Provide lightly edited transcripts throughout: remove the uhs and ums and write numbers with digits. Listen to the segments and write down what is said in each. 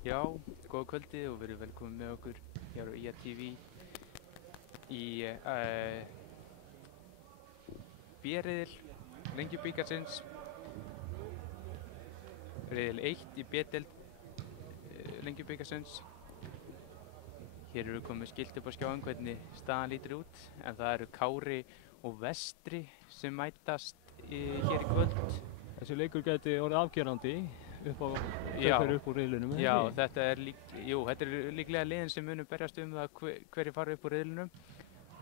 Já, góða kvöldi og verið velkomin með okkur hér á IATV í B-riðil Lengjubikarsins, riðil 1 í B-deild Lengjubikarsins. Hér eru komið skilt upp á skjáin hvernig staðan lítur út, en það eru Kári og Vestri sem mætast hér í kvöld. Þessi leikur gæti orðið afgerandi upp úr riðlinum. Já, þetta er líklega liðin sem munum berjast það hverjir fara upp úr riðlinum.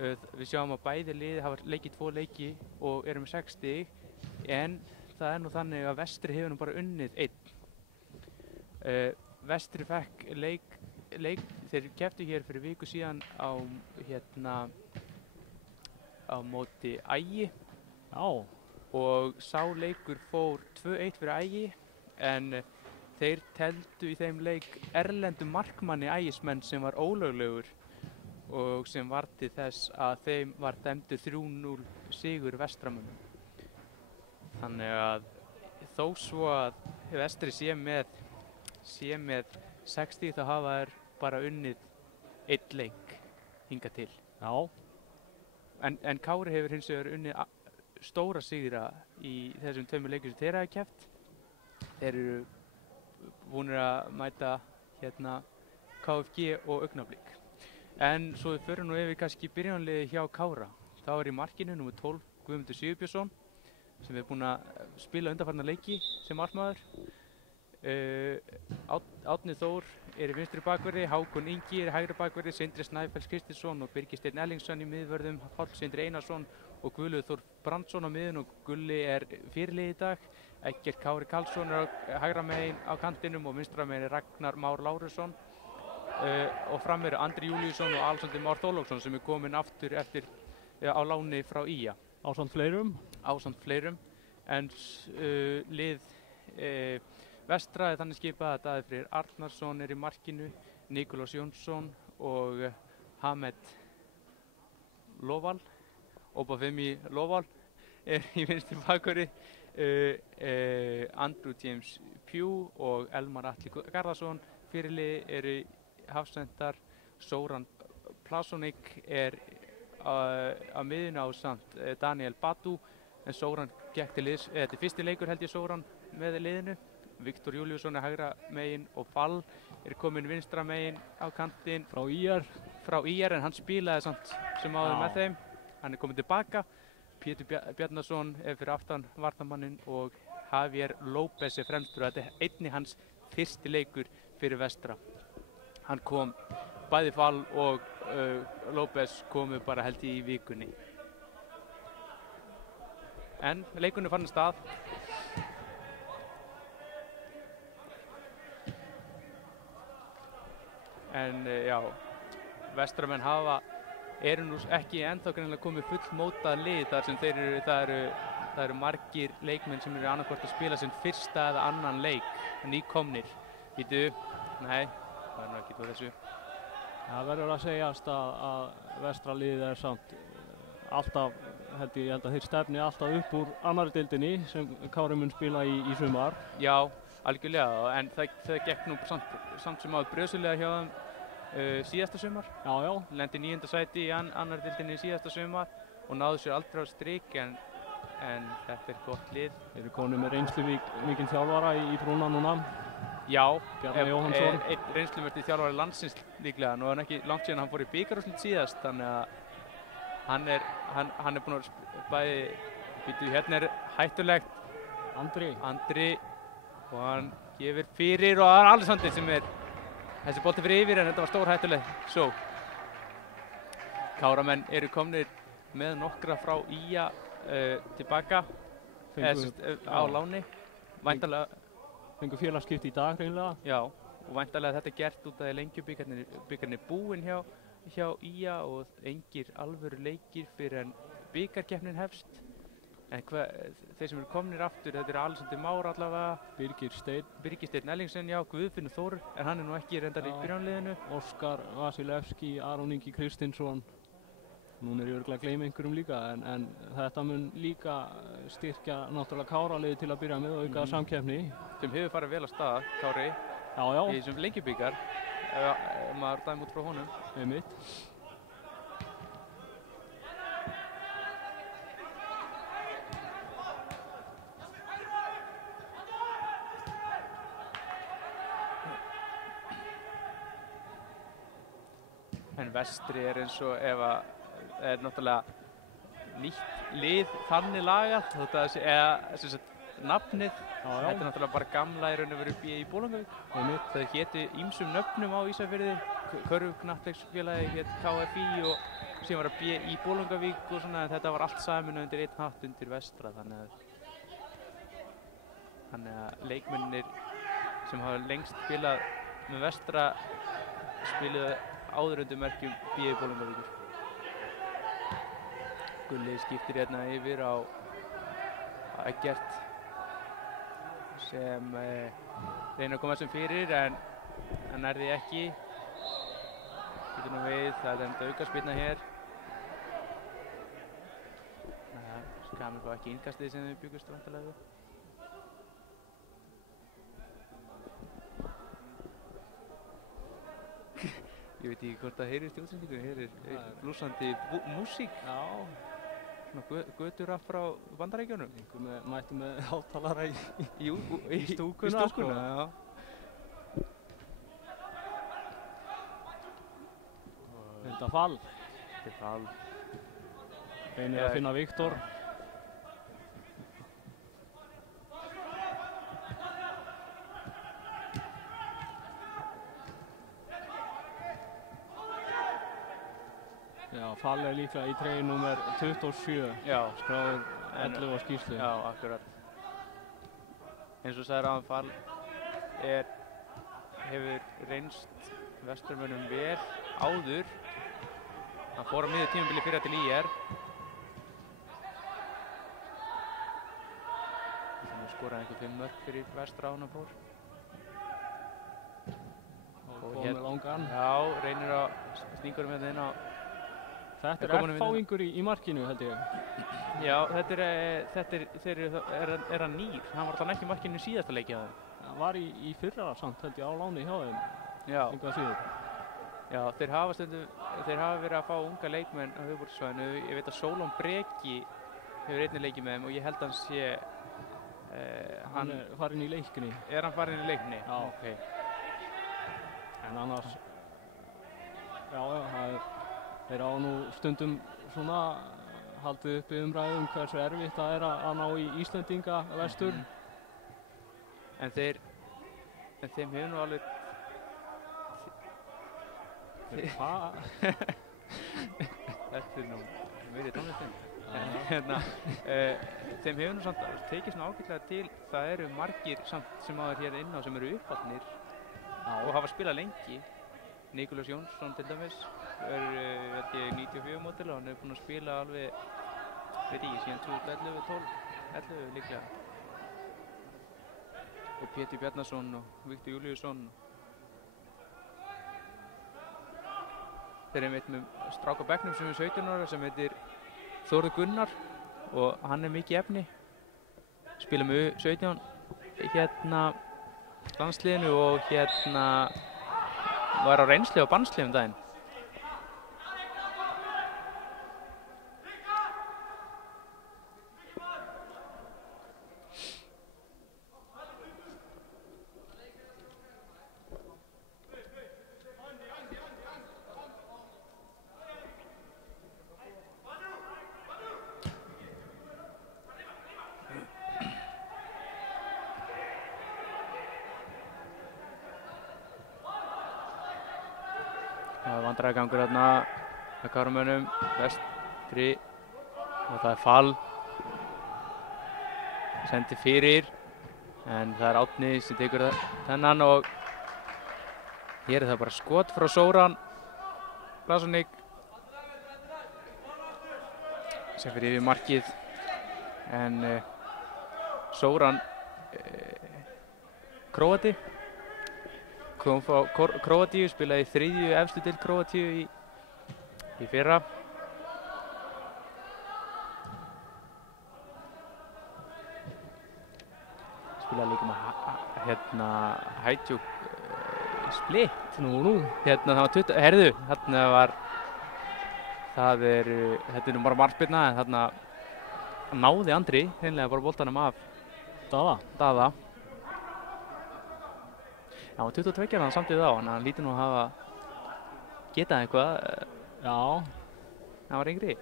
Við sjáum að bæði liði hafa leikið 2 leiki og eru með 6 stig, en það er nú þannig að Vestri hefur nú bara unnið 1. Vestri fekk leik, þeir kepptu hér fyrir viku síðan á móti Ægi. Já. Og sá leikur fór 2-1 fyrir Ægi, en þeir teldu í þeim leik erlendum markmanni Ægismenn sem var ólöglegur og sem varð til þess að þeim var dæmdur 3-0 sigur Vestramönnum. Þannig að þó svo að Vestri sé með 60 þá hafa þær bara unnið 1 leik hingað til. Já. En Kári hefur hins vegar unnið stóra sigra í þessum 2 leikum sem þeir hafa keppt. Þeir eru búnir að mæta KFG og Augnablik. En svo við förum nú yfir kannski byrjunarliðið hjá Kára. Þá er í markinu númer 12 Guðmundur Sigurbjörnsson sem er búinn að spila undanfarna leiki sem markmaður. Árni Þór er í vinstri bakverði, Hákon Ingi er í hægri bakverði, Sindri Snæfells Kristinsson og Birgir Steinn Erlingsson í miðvörðum, Páll Sindri Einarsson og Guðlaugur Þór Brandsson á miðjunni og Gulli er fyrirliði í dag. Eggert Kári Karlsson er á hægra megin á kantinum og vinstra megin er Ragnar Már Lárusson. Og fram eru Andri Júlíusson og Alexander Már Þorláksson sem er kominn aftur eftir á láni frá IA. Ásamt fleirum. En lið Vestra er þannig skipað að Daði Freyr Arnarsson er í markinu, Nikulás Jónsson og Hamed Loval, Obafemi Loval er í vinstri bakverði, Andrew James Pugh og Elmar Atli Garðarsson fyrirliði eru hafsendar, Soran Plasonik er á miðjunni ásamt Daniel Batu, en Soran gekk til liðs, þetta er fyrsti leikur held ég Soran með liðinu. Viktor Júlíusson er hægra megin og Fall er kominn vinstra megin á kantinn frá IR, en hann spilaði samt sem áður með þeim. Hann er kominn tilbaka. Pétur Bjarnason er fyrir aftan varnarmanninn og Javier López er fremstur. Þetta er einnig hans fyrsti leikur fyrir Vestra. Hann kom, bæði Fall og López komu bara held ég í vikunni. En leikurinn er farin af stað. En já, Vestramenn eru nú ekki ennþá greinilega komið fullmótað lið þar sem það eru margir leikmenn sem eru annaðhvort að spila sinn fyrsta eða annan leik, nýkomnir. Nei, það er nú ekki þó þessu. Það verður að segjast að vestra liðið er samt alltaf, held ég að þeir stefni alltaf upp úr annarri deildinni sem Kári mun spila í sumar. Já, algjörlega, en það gekk nú samt sem áður brösulega hjá þeim síðasta sumar. Já. Lendi 9. sæti í annarri deildinni síðasta sumar og náðu sér aldrei á strik, en þetta er gott lið. Þeir eru konið með reynslumikinn þjálfara í brúna núna. Já, Bjarni Jóhannsson. Einn reynslumikinn þjálfari landsins líklega. Nú er hann ekki langt síðan hann fór í bikarúrslit síðast, þannig að hann er búinn að bæði, hérna er hættulegt. Andri og hann gefur fyrir og það er Alexander sem er þessi bolti fyrir yfir, en þetta var stór hættuleg. Svo Káramenn eru komnir með nokkra frá IA tilbaka á láni. Fengu félagsskipti í dag hreinlega. Já, og væntanlega þetta er gert út af Lengjubikarinn er búinn hjá IA og engir alvöru leikir fyrir en bikarkeppnin hefst. En þeir sem eru komnir aftur, þetta er Alexander Már allavega, Birgir Steinn Erlingsson, já, Guðfinnur Þór, en hann er nú ekki reyndar í byrjunarliðinu. Óskar Vasilevski, Aron Ingi Kristinsson. Núna er ég örugglega að gleyma einhverjum líka, en þetta mun líka styrkja náttúrulega Kára-liðið til að byrja með og auka samkeppni. Sem hefur farið vel af stað, Kári. Já. í þessum Lengjubikar ef maður dæmi út frá honum. Einmitt. En Vestri er eins og ef að er náttúrulega nýtt lið þannig lagað eða sem sagt nafnið. Þetta er náttúrulega bara gamla í raun og veru B í Bolungarvík. Þau hétu ýmsum nöfnum á Ísafirði. Körfuknattleiksfélagi hét KFÍ og síðan var það B í Bolungarvík og svona. Þetta var allt saman undir einn hatt undir Vestra. Þannig að leikmennir sem hafa lengst spilað með Vestra spiluðu áður undir merkjum B í Bolungarvíkur. Gulli skiptir hérna yfir á Eggert sem reynir að koma þessum fyrir en nær því ekki. Getur nú við, það er enda aukaspyrna hér. Skamir fá ekki innkastið sem þau byggust væntanlega við. Ég veit ekki hvort það heyrist í útsendingu, hér er blúsandi músík. Já. Svona göturapp frá Bandaríkjunum. Einhver mætti með hátalara í stúkuna. Já. Þetta Fall. Reynir að finna Viktor. Já, Fall er líklega í treyju númer 27. Já. Skráður 11 á skýrslu. Já, akkurat. Eins og sagði áðan, Fall hefur reynst Vesturmönnum vel áður. Hann fór á miðju tímabili fyrra til ÍR. Hann skoraði einhver 5 mörk fyrir Vestra á hann fór. Og kom með langan. Já, reynir að stingur hérna inn á. Þetta er F-fáingur í markinu, held ég. Já, er hann nýr. Hann var alltaf ekki í markinu í síðasta leiki á þeim. Hann var í fyrra samt, held ég, á láni hjá þeim. Já. Einhvað síður. Já, þeir hafa verið að fá unga leikmenn á höfuðborgarsvæðinu. Ég veit að Sólon Breki hefur einnig leikið með þeim og ég held að hann sé... hann er farinn í leikni. Er hann farinn í leikni? Já. Ok. En annars... Já, það er á nú stundum svona haldið uppi umræðum hversu erfitt það er að ná í Íslendinga vestur. En þeim hefur nú alveg... Hvað? Þetta er nú meiri tónlistin. Þeim hefur nú samt tekið svona ágætlega til. Það eru margir samt sem áður hér inn á sem eru uppalnir og hafa spilað lengi. Nikulás Jónsson til dæmis er 94 mótil og hann hefur búinn að spila alveg, veit ég, síðan 2011 líklega. Og Pétur Bjarnason og Viktor Júlíusson. Þeir eru einmitt með strák á bekknum sem er 17 ára sem heitir Þórður Gunnar og hann er mikið efni. Spila með 17 landsliðinu og var á reynslu á bannsliðum daginn. Vandræðagangur þarna með Kárumönnum, Vestri og það er Fall. Sendir fyrir en það er Árni sem tekur þennan og hér er það bara skot frá Sóran Blažović sem fyrir yfir markið en Sóran Króati. Kom frá Króatíu, spilaði í 3. efstu deild Króatíu í fyrra. Spilaði líka með Hajduk splitt. Nú. Hérna það var 20, herðu, hérna var, þetta nú bara markspyrna, en þarna náði Andri hreinlega bara boltanum af Daða. Já, 22 hann samtíð á, en hann lítur nú að hafa getað eitthvað. Já. Það var yngri.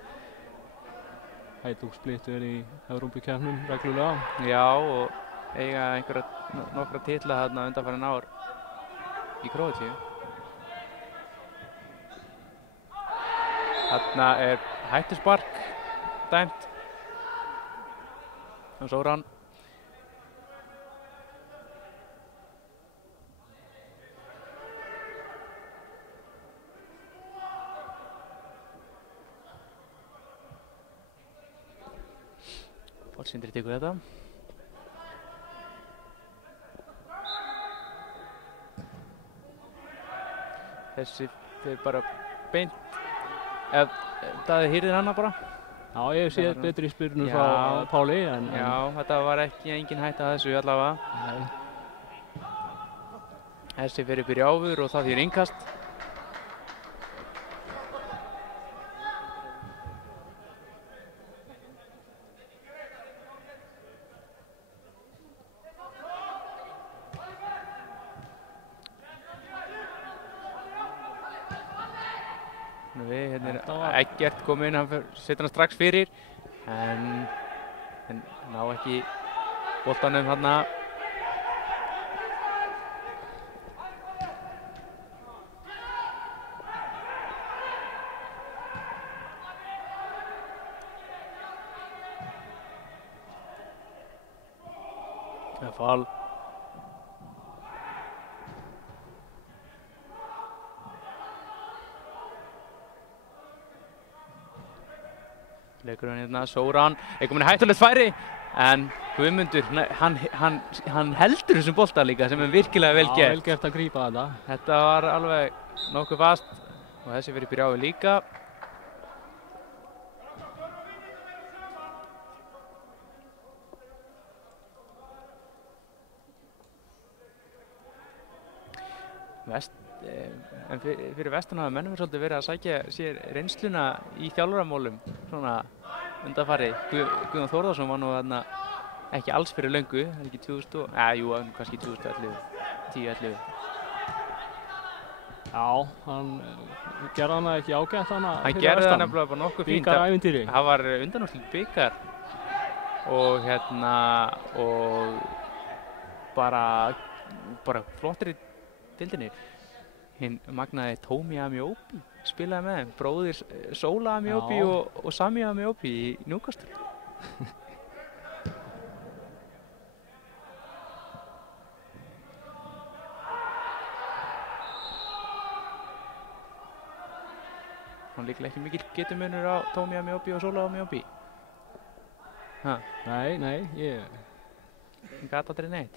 Hajduk Split í Evrópukeppnum reglulega. Já, og eiga nokkra titla þarna undanfarin ár í Króatíu. Þarna hættuspark dæmt. Og svo rann. Sindri tekur þetta. Þessi fyrir bara beint. Ef Daði hýrðir hana bara. Já, ég sé betri spyrnu frá Páli. Já, þetta var engin hætta þessu allavega. Nei. Þessi fyrir upp í rjáfur og það þýðir innkast. Eggert kom inn, hann setur hann strax fyrir en ná ekki boltanum þarna. Það er fall. Leikurinn hérna, Sóran, kominn í hættulegt færi, en Guðmundur, hann heldur þessum bolta líka sem virkilega vel gert. Já, vel gert að grípa þetta. Þetta var alveg nokkuð fast og þessi fyrir byrjáfi líka. En fyrir vestan hafa mennum svolítið verið að sækja sér reynsluna í þjálfaramálum svona undanfarið. Guðjón Þórðarsson var nú þarna ekki alls fyrir löngu, ekki 2000, kannski 2011, 10-11. Já, hann gerði hana ekki ágætt hana fyrir vestan. Hann gerði það nefnilega bara nokkuð fínt. Bikarævintýri. Það var undanúrslit bikar og og bara flottir í deildinni. Hinn magnaði Tómi Amiobi spilaði með þeim, bróðir Sóla Amiobi og Sami Amiobi í Newcastle. Hann líklega ekki mikill getumunur á Tómi Amiobi og Sóla Amiobi. Nei, Hann gat aldrei neitt.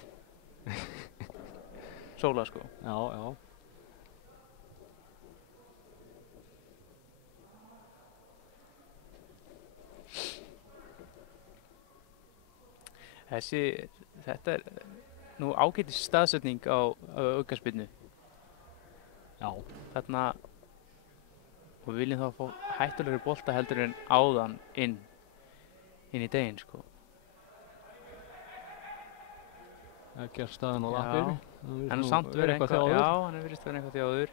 Sóla sko. Já. Þetta nú ágætis staðsetning á aukaspyrnu. Já. Þarna, og við viljum þá fá hættulegri bolta heldur en áðan inn í deginn sko. Það ger staðan á lappir. En samt verið eitthvað þjáður. Já, hann virðist verið eitthvað þjáður.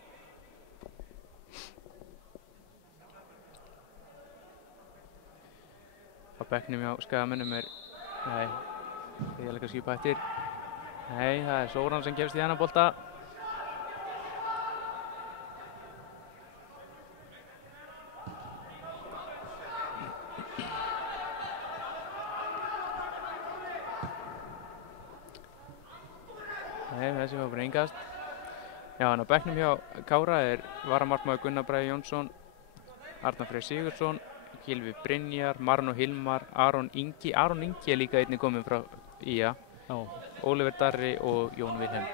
Á bekknum hjá Skagamönnum ég er líka að skipa eftir. Nei, það er Sóran sem gefst í þennan bolta. Nei, þessi var bara engast. Já, en á bekknum hjá Kára varamarkmaður Gunnar Bragi Jónsson, Arnar Freyr Sigurðsson, Gylfi Brynjar, Marno Hilmar, Aron Ingi er líka einnig kominn frá IA. Oliver Darri og Jón Vilhelm.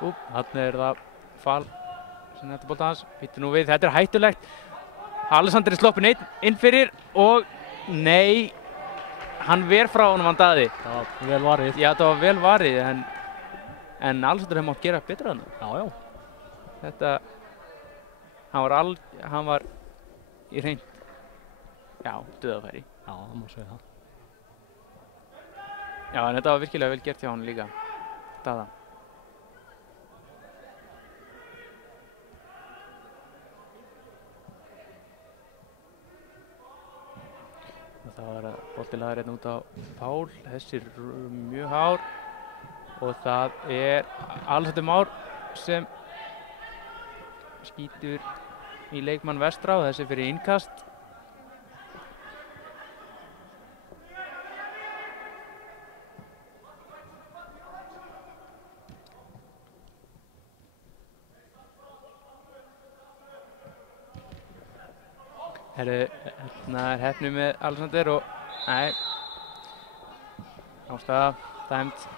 Þarna það fall sem þetta bolta hans. Býttu nú við, þetta hættulegt. Alexander sloppinn inn fyrir og nei, hann ver frá honum hann Daði. Það var vel varið. Já, það var vel varið en Alexander hefði mátt gera betra þarna. Já, já. Þetta, hann var í hreint, já, dauðafæri. Já, það má segja það. Já, en þetta var virkilega vel gert hjá hann líka, Daða. Það var að bolti lagður hérna út á Pál, þessi er mjög hár og það er Alexander Már sem skýtur í leikmann vestra og þessi fyrir innkast. Hérna er heppni með Alexander og nei, ástæða dæmd.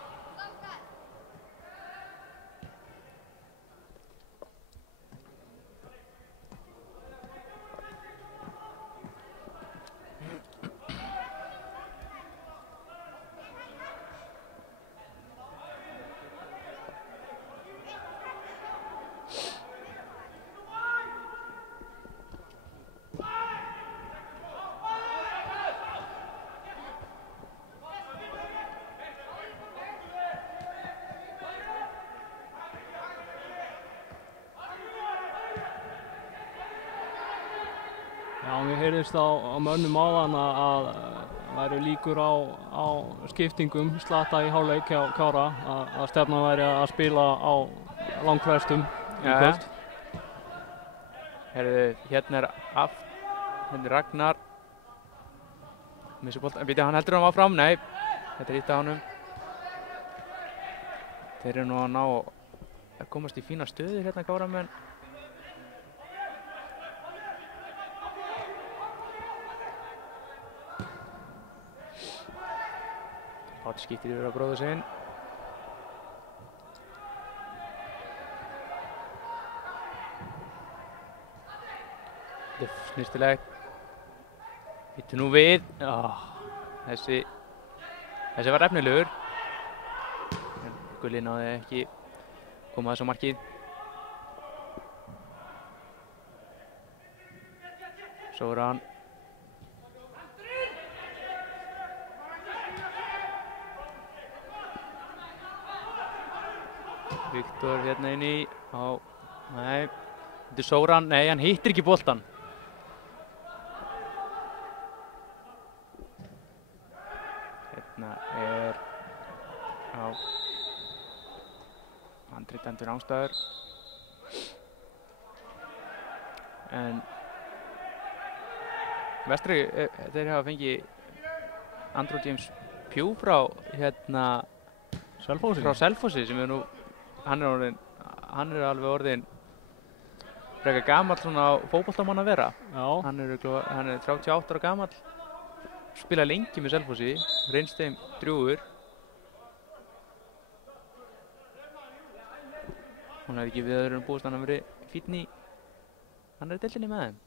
Já, mér heyrðist á mönnum áðan að væru líkur á skiptingum slata í hálfleik hjá Kára, að stefnan væri að spila á langfrestum í kvöld. Hérna er Ragnar. Missir boltann, hann heldur hann áfram, nei, þetta er ítt á honum. Þeir eru nú að ná að komast í fína stöður hérna Káramenn. Páll skiptir yfir á bróður sinn. Þetta er snyrtilegt. Hittu nú við. Þessi var efnilegur. En Gulli náði ekki koma þess á markið. Svo er hann. Viktor hérna inn í nei, þetta er Sóran, nei, hann hittir ekki boltan. Hérna er Andri dæmdur ástæður. En Vestri, þeir hafa fengið Andrew James Pugh frá hérna Selfossi sem er nú hann er alveg orðinn frekar gamall svona á fótboltamann að vera. Já. Hann er 38 ára gamall. Spila lengi með Selfossi, reynst þeim drjúgur. Hún hefði ekki við öðrum búist hann að veri fínn í annarri deildinni með þeim.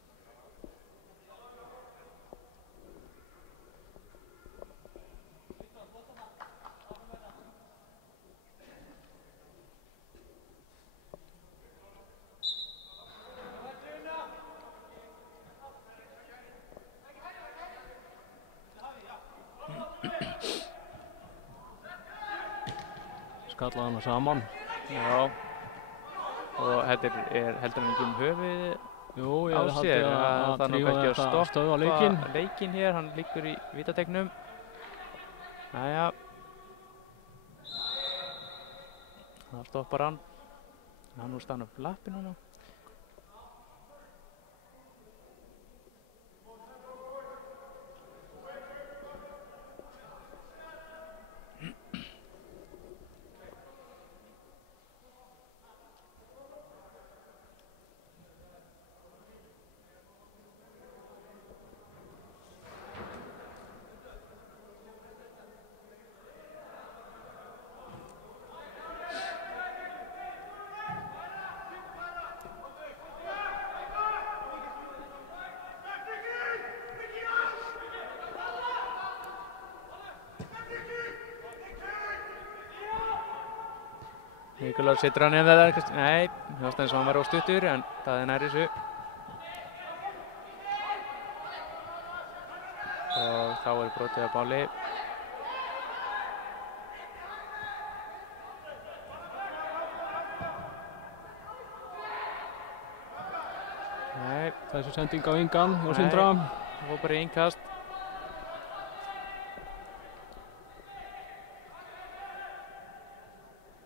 Skallaði hana saman. Já. Og þetta er heldur hann ekki höfuðið Jú, á ég sér. að Þannig að þetta stöðva leikinn. Leikinn hér, hann liggur í vítategnum. Jæja. Það stoppar hann. Hann nú stann upp lappin núna. Nikolás setur hann ef það er, nei, það var eins og hann var á stuttur en það er nær þessu. Og þá er brotið á Páli. Nei. Þessi sending á Ingan og Sindra. Það var bara innkast.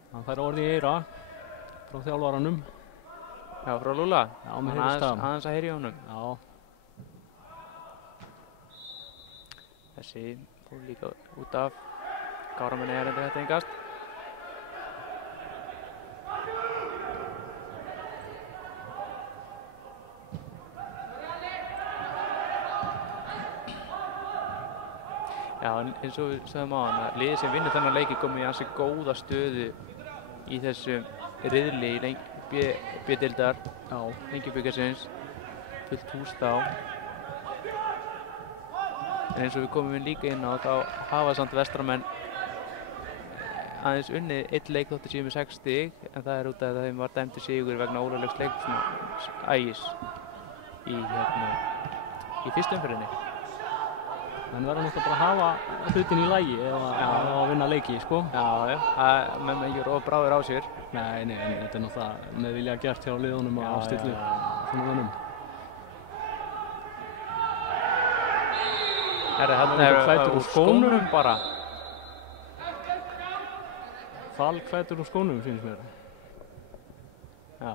Hann fær orðið í eyra frá þjálfaranum. Já, frá Lúlla. Já, mér heyrist það. Aðeins að heyra í honum. Já. Þessi fór líka út af. Káramenni er endur þetta innkast. Já, eins og við sögum á hann að liðið sem vinnur þennan leiki komið í ansi góða stöðu í þessum riðli í B-deildar Lengjubikarsins, fullt hús þá. En eins og við komum líka inn á þá hafa samt vestramenn aðeins unnið einn leik þóttu séu með 6 stig en það er út af að þeim var dæmdur sigur vegna ólöglegs leiks Ægis í fyrstu umferðinni. En verður náttúrulega bara að hafa hlutin í lagi ef að vinna leiki, sko. Já, menn ekki of bráðir á sér. Nei, en þetta er náttúrulega með vilja gert hjá liðunum að stilla svona vönnum. Þarna er klæddur úr skónum bara. Fall klæddur úr skónum, finnst mér. Já.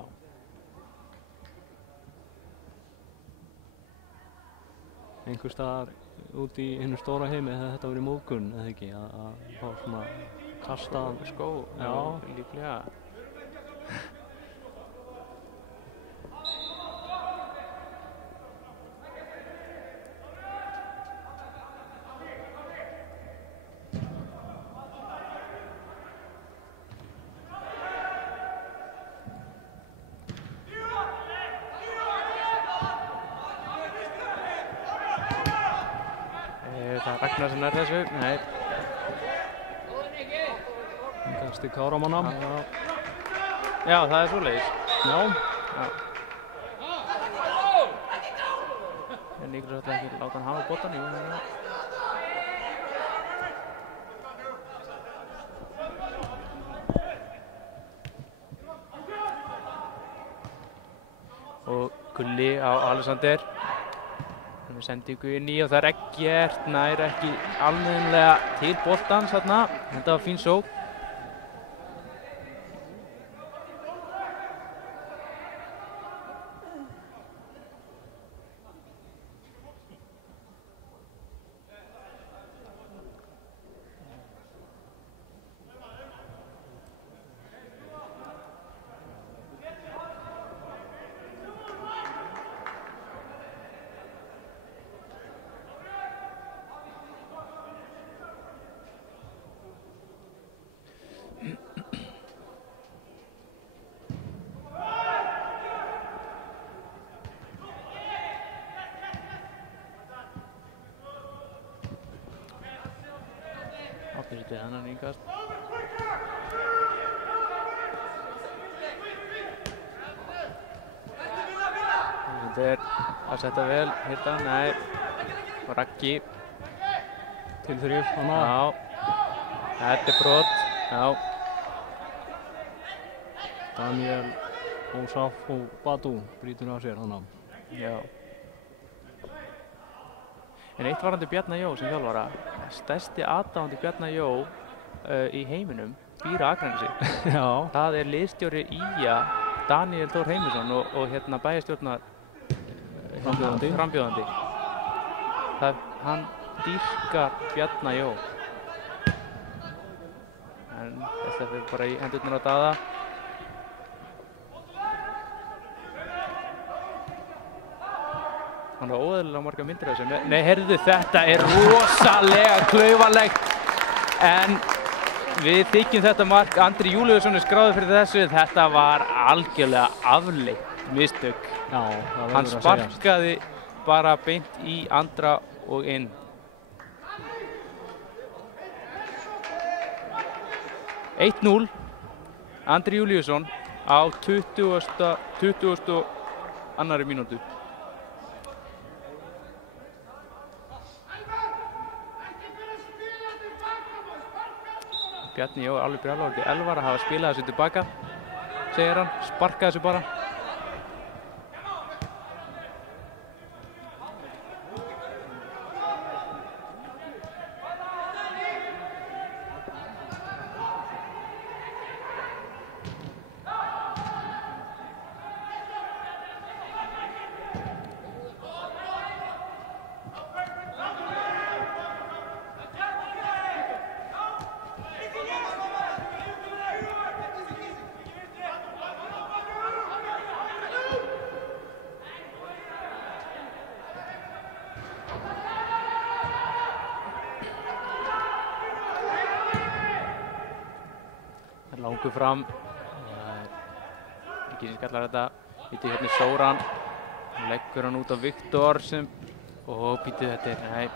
Einhvers staðar út í hinnu stóra heimi hefði þetta verið móðgun, eða ekki, að fá svona kastað skó. Já, líklega. Það Ragnar sem er þessu, nei. Kasti Káramanna. Já, það er svoleiðis. Já. En Nikolás ætlaði ekki láta hann hafa boltann, jú. Og Gulli á Alexander. Hann er sendingu inn í og það er ekkert nær ekki almennilega til boltans þarna. Þetta var fín sókn. Áttur hennan innkast. Þetta er að setja vel, hirta, nei. Raggi. Til 3, hana. Já. Þetta er brot, já. Daniel Ósaf og Badu brýtur á sér hana. Já. En eitt varandi Bjarna Jó sem þjálfara. Stærsti aðdáandi Bjarna Jó í heiminum býr á Akranesi. Já. Það er liðstjóri ÍA, Daniel Þór Heimisson og hérna bæjarstjórnar frambjóðandi. Hann dýrkar Bjarna Jó. En þetta fyrir bara í hendurnar á Daða. Hann var óeðlilega marga myndir af þessu. Nei, heyrðu, þetta er rosalega klaufalegt. En við þykjum þetta mark. Andri Júlíusson er skráður fyrir þessu. Þetta var algjörlega afleitt mistök. Já, það verður að Hann sparkaði bara beint í Andra og inn. Andri Júlíusson á 22. mínútu. Bjarni Jó alveg brjálaður til Elvar að hafa spilað þessu tilbaka, segir hann, sparka þessu bara. Langur fram, ekki sem kallar þetta, býtu hérna Sóran, leggur hann út á Viktor sem, og býtu þetta nei.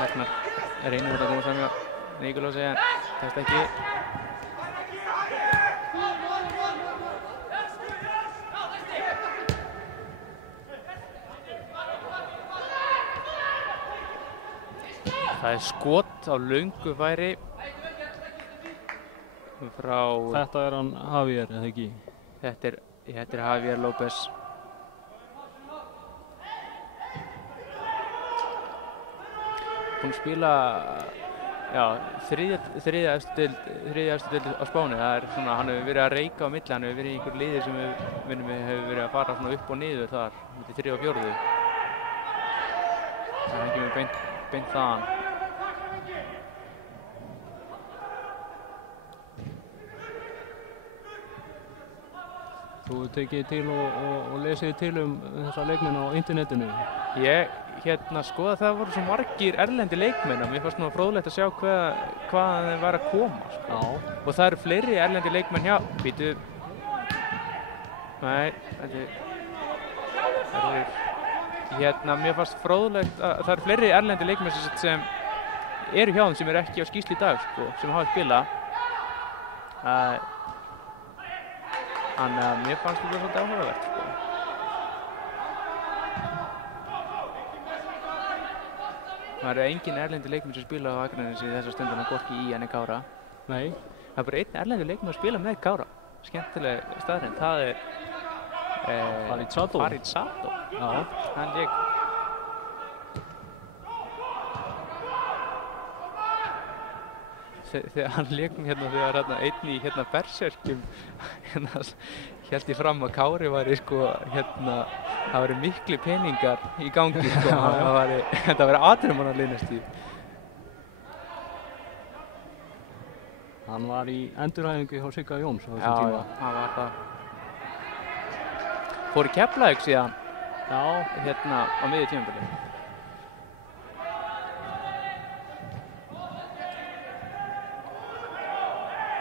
Hérna reynir þetta að koma fram hjá Nikulósi en tekst ekki. Það skot á löngu færi frá... Þetta hann Javier, eða ekki? Þetta er Javier López. Búinn að spila, já, þriðja efstu deild á Spáni. Það er svona, hann hefur verið að reika á milli, hann hefur verið í einhver liði sem hefur verið að fara svona upp og niður þar, milli 3. og 4. Það er ekki með beint þaðan. Þú tekið til og lesið til þessa leikmenn á internetinu? Ég skoða það voru svo margir erlendi leikmenn og mér fannst nú fróðlegt að sjá hvaðan þeim var að koma. Sko. Og það eru fleiri erlendi leikmenn hjá. Býtu. Nei, mér fannst fróðlegt að það eru fleiri erlendi leikmenn sem eru hjá þeim sem eru ekki á skýrslu í dag, sko, sem hafa spilað. Þannig að mér fannst þetta svolítið áhugavert, sko. Það eru engin erlendi leikmenn sem spila á Akranesi í þessa stundina, hvorki í enn Kára. Nei. Það er bara einn erlendi leikmenn að spila með Kára. Skemmtileg staðreynd. Það er Farid Sato. Já. Hann lék. Þegar hann lékum þegar einn í Berserkjum hélt ég fram að Kári væri sko það væri miklu peningar í gangi sko, þetta væri atvinnumannaliðnastíð. Hann var í endurhæfingu hjá Sigga Jóns á þessum tíma. Já, hann var það. Fór í Keflavík síðan. Já. Á miðju tímabili.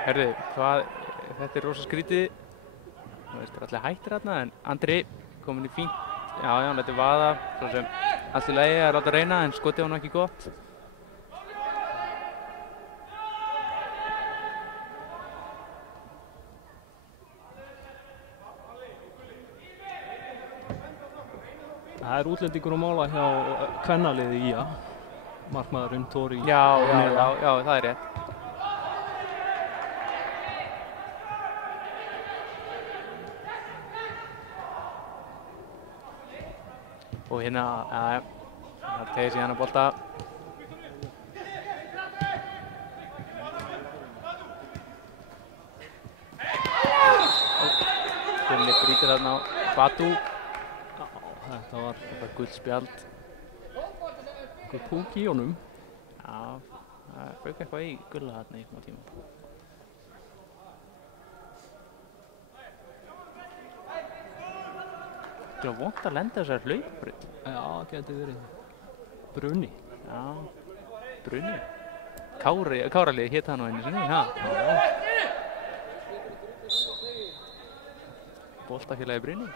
Herðu, þetta er rosa skrítið. Það er allir hættir þarna, en Andri komin í fínt. Já, hann lætur vaða, svo sem allt í lagi að láta reyna, en skotið var nú ekki gott. Það er útlendingur á mála hjá kvennaliði IA, markmaðurinn Tóri. Já, það er rétt. Og það tegir sig hann að bolta. Gulli brýtur þarna á Batu. Þetta var gult spjald. Guð púk í honum. Já, það fauk eitthvað í Gulla þarna í smá tíma. Það er vont að lenda þessar hlaupabraut. Já, geti verið. Bruni. Já, Bruni. Káralið hét hann á einu sinni, ha? Boltafélagi Bruni.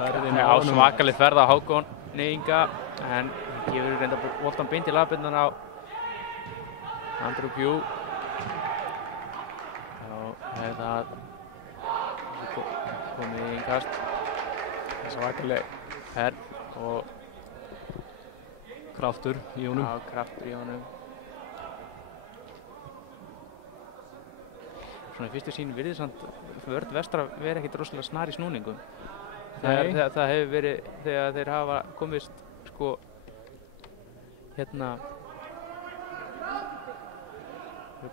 ferðin á svakaleg ferð á Hákon Inga en gefur reynda boltan beint í lagbyrnan á Andrew Pugh. Þá það komið í innkast. Svakaleg ferð og kraftur í honum. Já, kraftur í honum. Svona í fyrstu sín virðist samt vörn Vestra vera ekkert rosalega snar í snúningum. Það hefur verið þegar þeir hafa komist sko þeir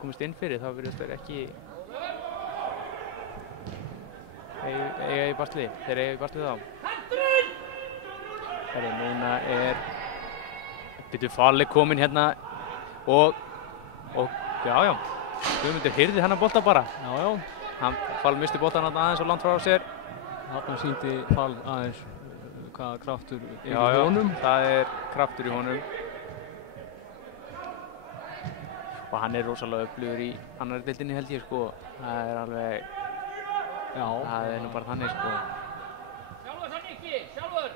komist inn fyrir þá virðist þeir ekki eiga í basli. Þeir eiga í basli þá. Núna Falli kominn hérna og já. Guðmundur hirði hennar bolta bara. Já. Fall misti boltan aðeins og langt frá sér. Þarna sýndi Fall aðeins hvaða kraftur í honum. Það kraftur í honum. Og hann rosalega öflugur í annarri deildinni held ég sko. Það alveg, já, það nú bara þannig sko. Sjálfur þannig ekki, sjálfur!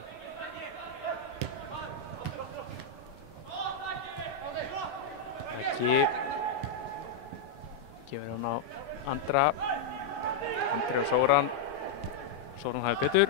Ekki. Gefur hann á Andra og Sóran. Sóran hafði betur.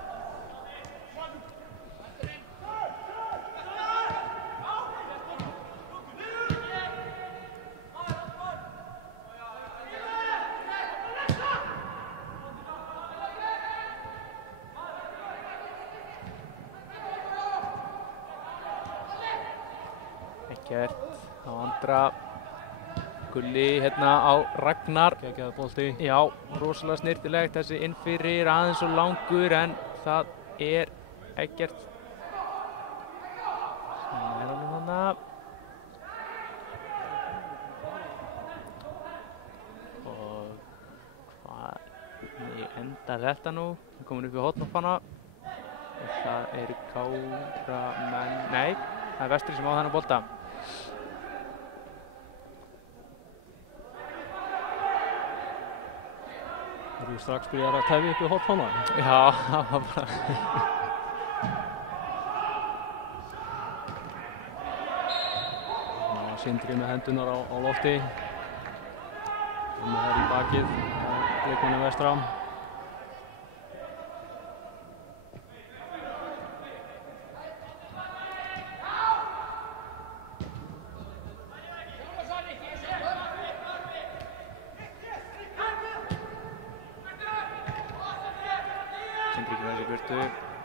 Ekkert á Andra. Gulli hérna á Ragnar. Geggjaður bolti. Já, rosalega snyrtilegt þessi inn fyrir aðeins og langur en það Eggert sem alveg þarna. Og hvernig endar þetta nú? Við komum upp í hornafana. Það Káramenn, nei, það Vestri sem á þennan bolta. Þú strax byrjar að tefja upp í hornfána. Já, það var bara Sindri með hendunar á lofti. Með þær í bakið á leikmanni Vestra.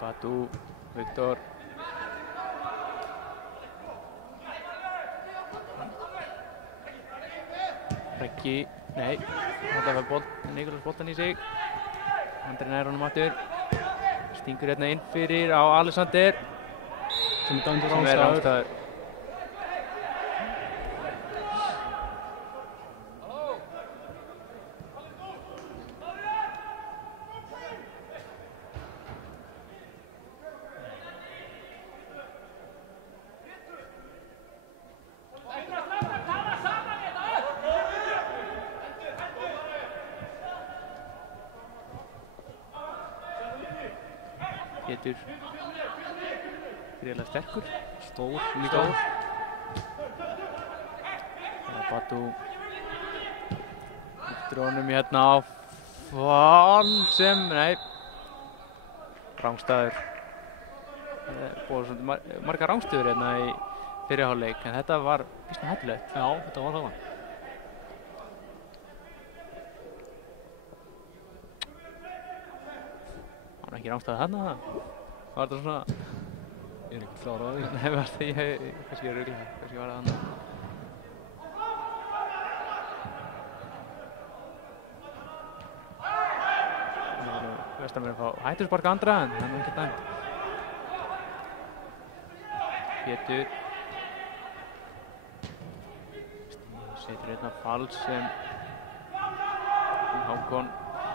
Batu, Viktor. Rekki, nei, þetta var Nikolás boltan í sig. Andri nær honum aftur. Stingur hérna inn fyrir á Alexander. Sem dæmdur rangstæður. Pétur greiðlega sterkur, stór líka. Batu drónum hérna á Fall sem, nei, rangstæður. Búið svona margar rangstöður hérna í fyrri hálfleik en þetta var býsna hættulegt. Já, þetta var það. Var ekki rangstæður þarna? Var þetta svona? Ég ekki klár á því. Nei, var það ég kannski ruglaður. Kannski var það þarna. Vestamir að fá hætturspark Andra en það ekki dæmt. Pétur. Setur hérna Fall sem Hákon.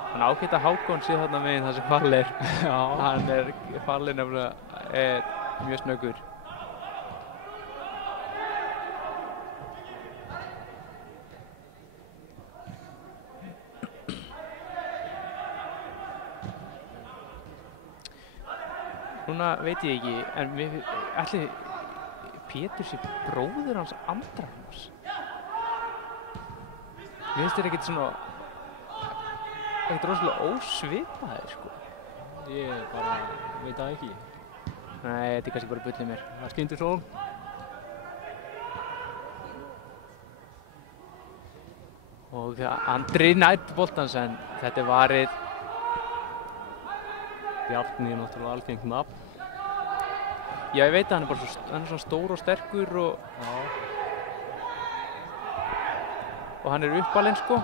Hann ágætt að Hákon sé þarna meginn það sem Fall er. Já. Fall nefnilega mjög snöggur. Núna veit ég ekki, en ætli Pétur sé bróðir hans Andrans. Mér finnst þér ekkert rosalega ósvipaðir, sko. Ég bara veit það ekki. Nei, þetta er kannski bara bullið mér. Það skyndir svo. Og þegar Andri nætt boltans, en þetta er varið. Bjarni er náttúrulega algengt nafn. Já, ég veit að hann er bara hann er svona stór og sterkur og hann er uppalinn, sko.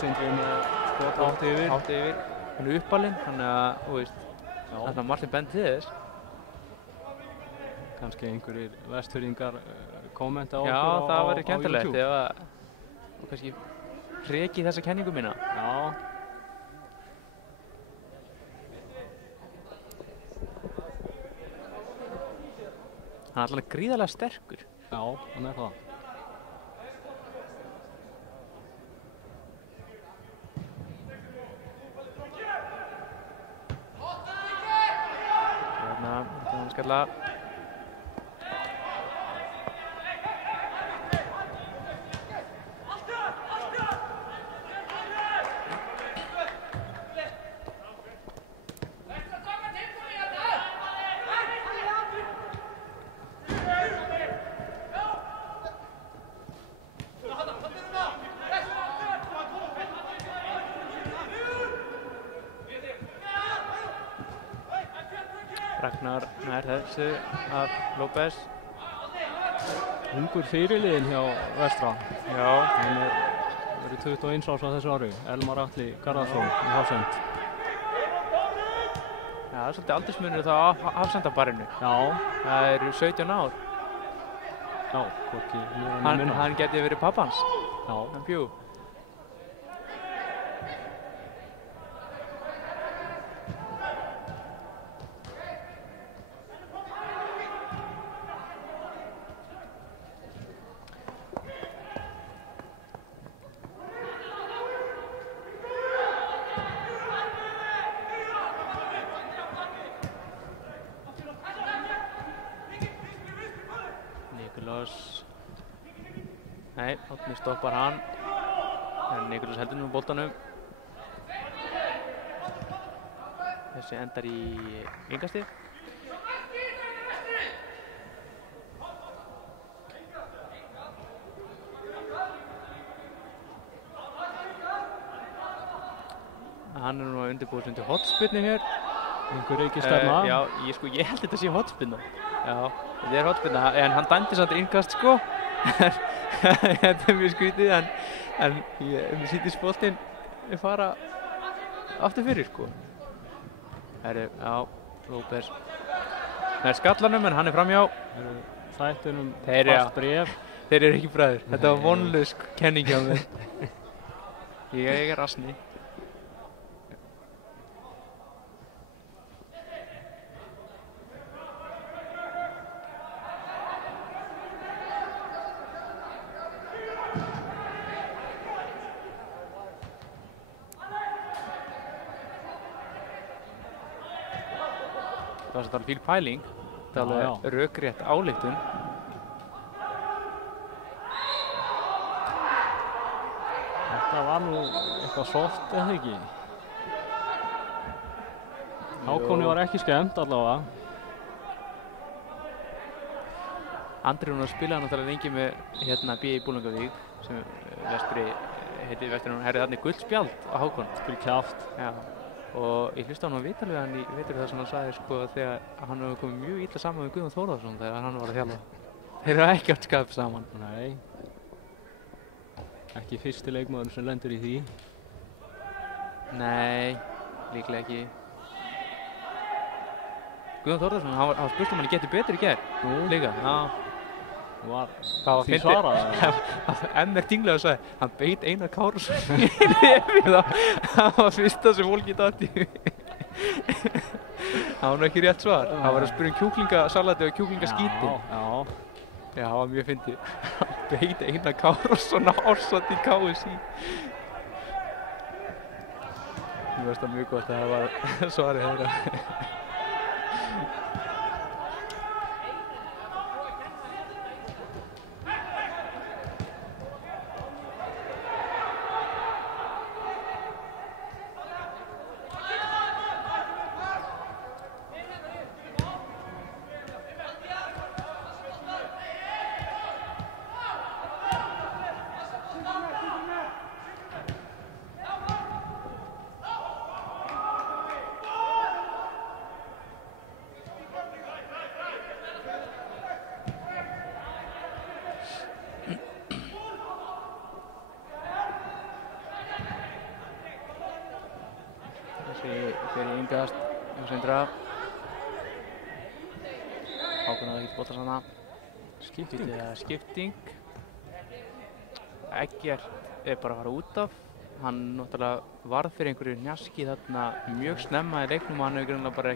Sindri með skot hátt yfir. Hann er uppalinn, þannig að, þú veist, þannig að Martin bent til þess. Kannski einhverjir Vestfirðingar kommenta á okkur á YouTube. Já, það væri skemmtilegt ef að kannski hreki þessa kenningu mína. Já. Hann er alltaf gríðarlega sterkur. Já, hann er það. Þetta er hann skalla. Ragnar nær þessu af López. Ungur fyrirliðinn hjá Vestra. Já. Hann verið 21 árs á þessu ári. Elmar Atli Garðarsson í Hafsend. Já, það er svolítið aldursmunur þá á Hafsendabarinu. Já. Það eru 17 ár. Já, hvorki mjög minna. Hann geti verið pappans. Já. Hann bjú. Nei, Árni stoppar hann. En Nikulás heldur nú boltanum. Þessi endar í innkasti. Hann er nú að undirbúa sig undir hotspinnu hér. Einhver reiki stefna. Já, ég held þetta sé hotspinna. Já, þetta er hotspinna, en hann dæmdi samt innkast, sko. Þetta er mjög skrítið, en mér sýndist boltinn fara aftur fyrir, sko. Herri, já, López. Nær skallanum, en hann er framhjá. Þættunum fast bréf. Þeir eru ekki bræður. Þetta var vonlaus kenning hjá mér. Ég er rasni. Það var svolítið fíl pæling, það er alveg rökrétt ályktun. Þetta var nú eitthvað soft, eða ekki? Hákoni var ekki skemmt allavega. Andri hún spilaði náttúrulega lengi með B.I. Búlangavík sem heitir Vestri hún herrið þarna gullspjald á Hákon. Spil kjaft. Já. Og ég hlusta á hann á viðtal við hann í vetur þar sem hann sagði, sko, þegar hann hefur komið mjög illa saman með Guðmund Þórðarsson þegar hann var að þjálfa. Þeir eru ekki átt skap saman. Nei. Ekki fyrsti leikmaður sem lendur í því. Nei, líklega ekki. Guðmund Þórðarsson, hann spurt hann getur betur í gær. Líka, já. Var því svarað. MR tinglaði og sagði, hann beit Einar Kárason í nefið á. Það var fyrsta sem fólki datt í. Það var nú ekki rétt svar. Það var að spyrja kjúklingasalati og kjúklingaskíti. Já, það var mjög fyndið. Hann beit Einar Kárason ásatt í KSÍ. Mér finnst það mjög gott að það var svarið þeirra. Sindra. Hákon hafði ekki boltan hana. Skipting. Eggert er bara að fara út af. Hann náttúrulega varð fyrir einhverju hnjaski þarna mjög snemma í leiknum og hann hefur greinilega bara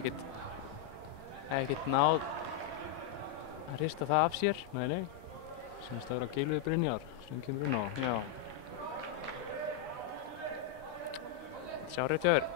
ekkert náð að hrista það af sér. Nei. Semst að vera Gylfi Brynjar sem kemur inn á. Já. Sjá rétt hjá þér.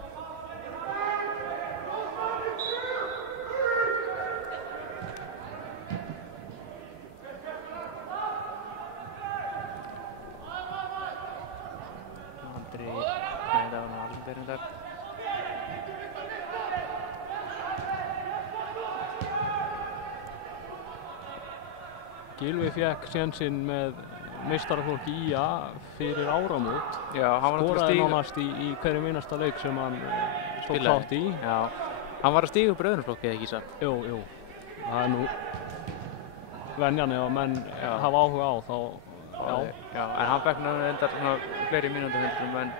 Gylfi fékk sénsinn með meistaraflokki IA fyrir áramót. Já, hann var skoraði nánast í hverjum einasta leik sem hann tók þátt í. Já, hann var að stíga upp öðrum flokki eða ekki satt? Jú. Það er nú venjan ef að menn hafa áhuga á þá. Já, en hann fekk náttúrulega svona fleiri mínútur en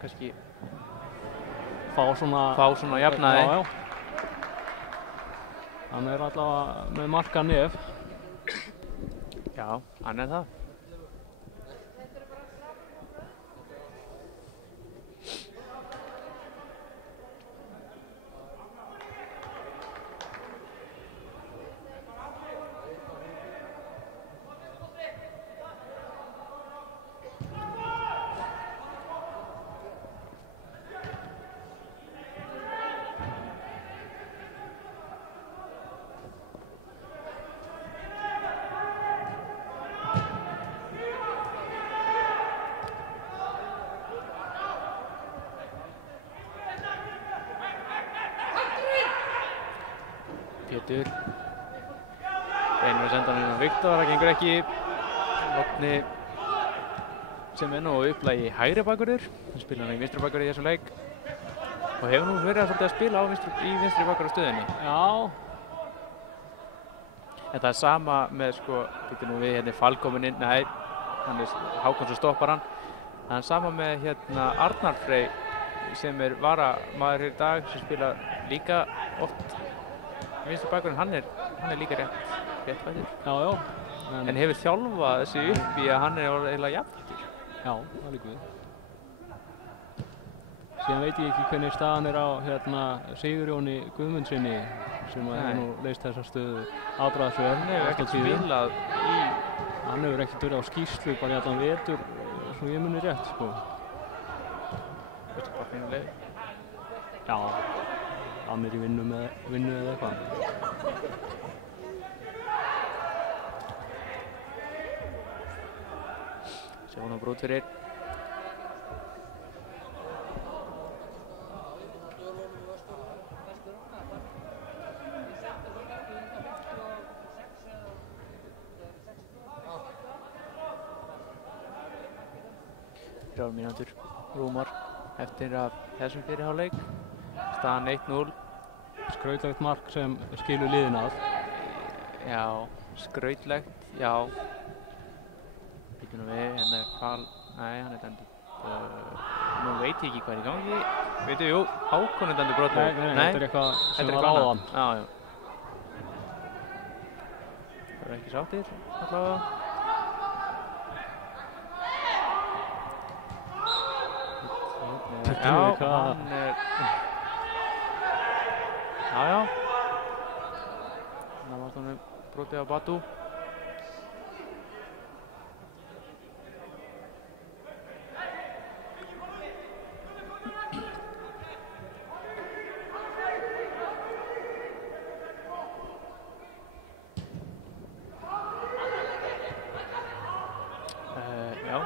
kannski fá svona jafnaði. Já. Hann er allavega með marka nef. Já, hann er það. Pétur reynir að senda hann inn á Viktor, það gengur ekki. Vopni sem er nú á upplægi hægri bakvörður, hann spila hann í vinstri bakvörði í þessum leik og hefur nú verið að spila í vinstri bakvörðarstöðinni. Já. Þetta er sama með getur nú við hérna Falkomin inn, nei, hann er Hákon sem stoppar hann. Það er sama með hérna Arnar Frey sem er varamaður hér í dag sem spila líka oft vinstri bakvörðin, hann er líka rétt fættur. Já. En hefur þjálfað þessi upp í að hann er eiginlega jafnfættur. Já, það líka við. Síðan veit ég ekki hvernig staðan er á hérna Sigurjóni Guðmundsssyni sem hefur nú leyst þessa stöðu afbragðsvel. Hann hefur ekkert spilað Hann hefur ekkert verið á skýrslu bara í allan vetur, svo ég muni rétt, Veistu bara finnlega? Já. Hann er í vinnu eða eitthvað. Sjá hún á brot fyrir. Þrjár mínútur rúmar eftir að þessum fyrirháleik. Staðan 1-0. Skrautlegt mark sem skilur liðin að. Já, skrautlegt, já. Býtum við, hérna er nei, hann er dæmdur. Nú veit ég ekki hvað er í gangi. Veitu, jú, Hákon er dæmdur brotleik. Nei, þetta er eitthvað sem var áðan. Já. Það eru ekki sáttir, allavega. Já, hann er... Já. Það var þannig brotið á Batu. Já.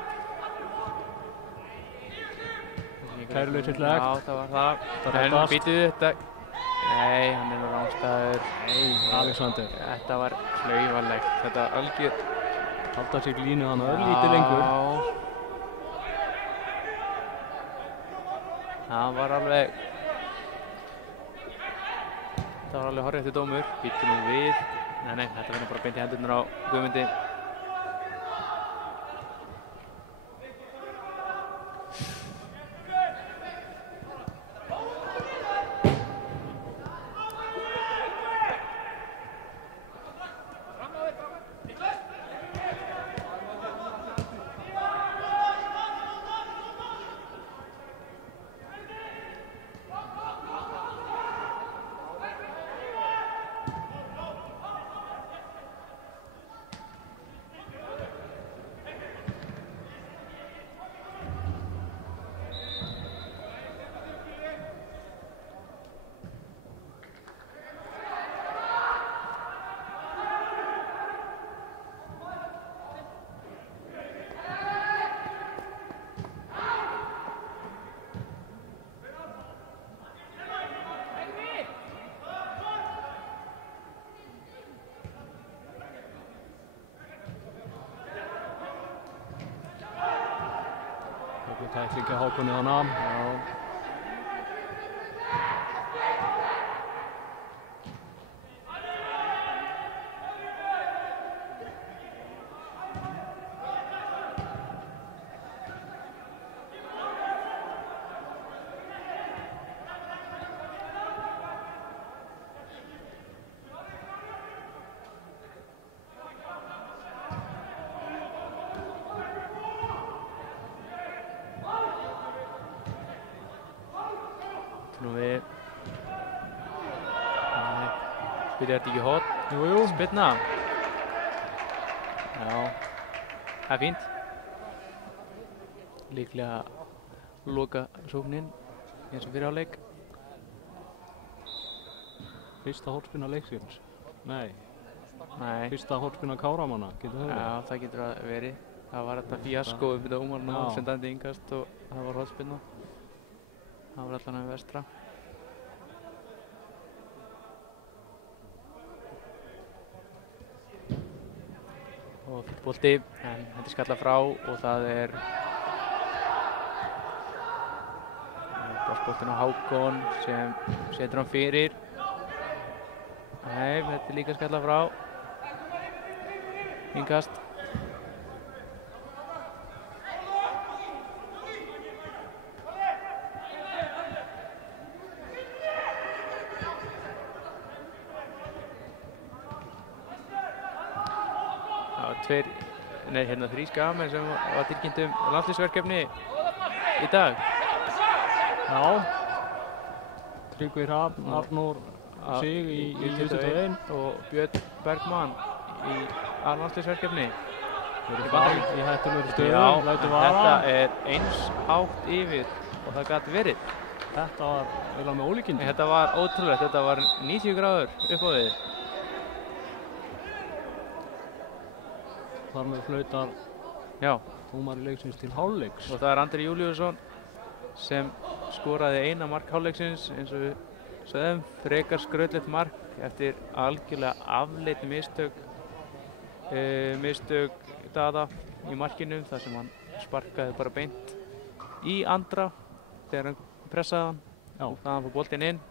Kæruleysislegt. Já, það var það. En býtu þetta... Nei, hann er nú rangstæður. Nei, Alexander. Þetta var klaufalegt. Þetta algjör... Halda sig línu hann örlítið lengur. Það var alveg... Það var alveg horrið eftir dómur. Býtu nú við. Nei, þetta verður bara beint í hendurnar á Guðmundi. tækling hjá Hákoni þannig. Já. Nú við spyrir þetta ekki hot. Jú. Spyrna. Já, það er fínt. Líklega loka sóknin eins og fyrir hálfleik. Fyrsta hornspyrna leiksins. Nei. Nei. Fyrsta hornspyrna Káramanna, getur það verið? Já, það getur að verið. Það var þetta fíasko við dómarna sem dæmdi innkast og það var hornspyrna. Það var allan að vestra. Og fýtt bolti, en þetta er skallað frá og það er boltinn á Hákon sem setur hann fyrir. Nei, þetta er líka skallað frá. Innkast. Þrír skagamenn sem var tilkynnt landslýsverkefni í dag. Já. Tryggvi Hrafn, Arnór Sig í 21 og Björn Bergmann í landslýsverkefni. Í hættulegri stöðu. Já, þetta er eins hátt yfir og það gat verið. Þetta var eiginlega með ólíkindum. Þetta var ótrúlegt, þetta var 90 gráður upp á við. Þar með flautar dómari leiksins til hálfleiks. Og það er Andri Júlíusson sem skoraði eina mark hálfleiksins eins og við sögðum. Frekar skrautlegt mark eftir algjörlega afleitt mistök Daða í markinu þar sem hann sparkaði bara beint í Andra þegar hann pressaði hann og þaðan fór boltinn inn.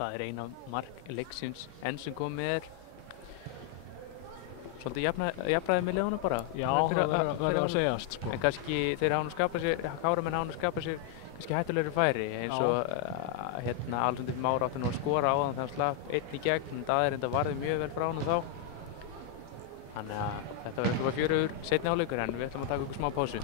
Það er eina mark leiksins enn sem komið er. Svolítið jafnræði með liðunum bara. Já, það verður að segjast sko. En kannski þeir hafa nú skapað sér, Káramenn hafa nú skapað sér kannski hættulegri færi eins og Alexander Már átti nú að skora á þann þegar hann slapp einn í gegn en Daði reynda varði mjög vel frá honum þá. Þannig að þetta verður klukkan 4 seinni hálfleikur en við ætlum að taka okkur smá pásu.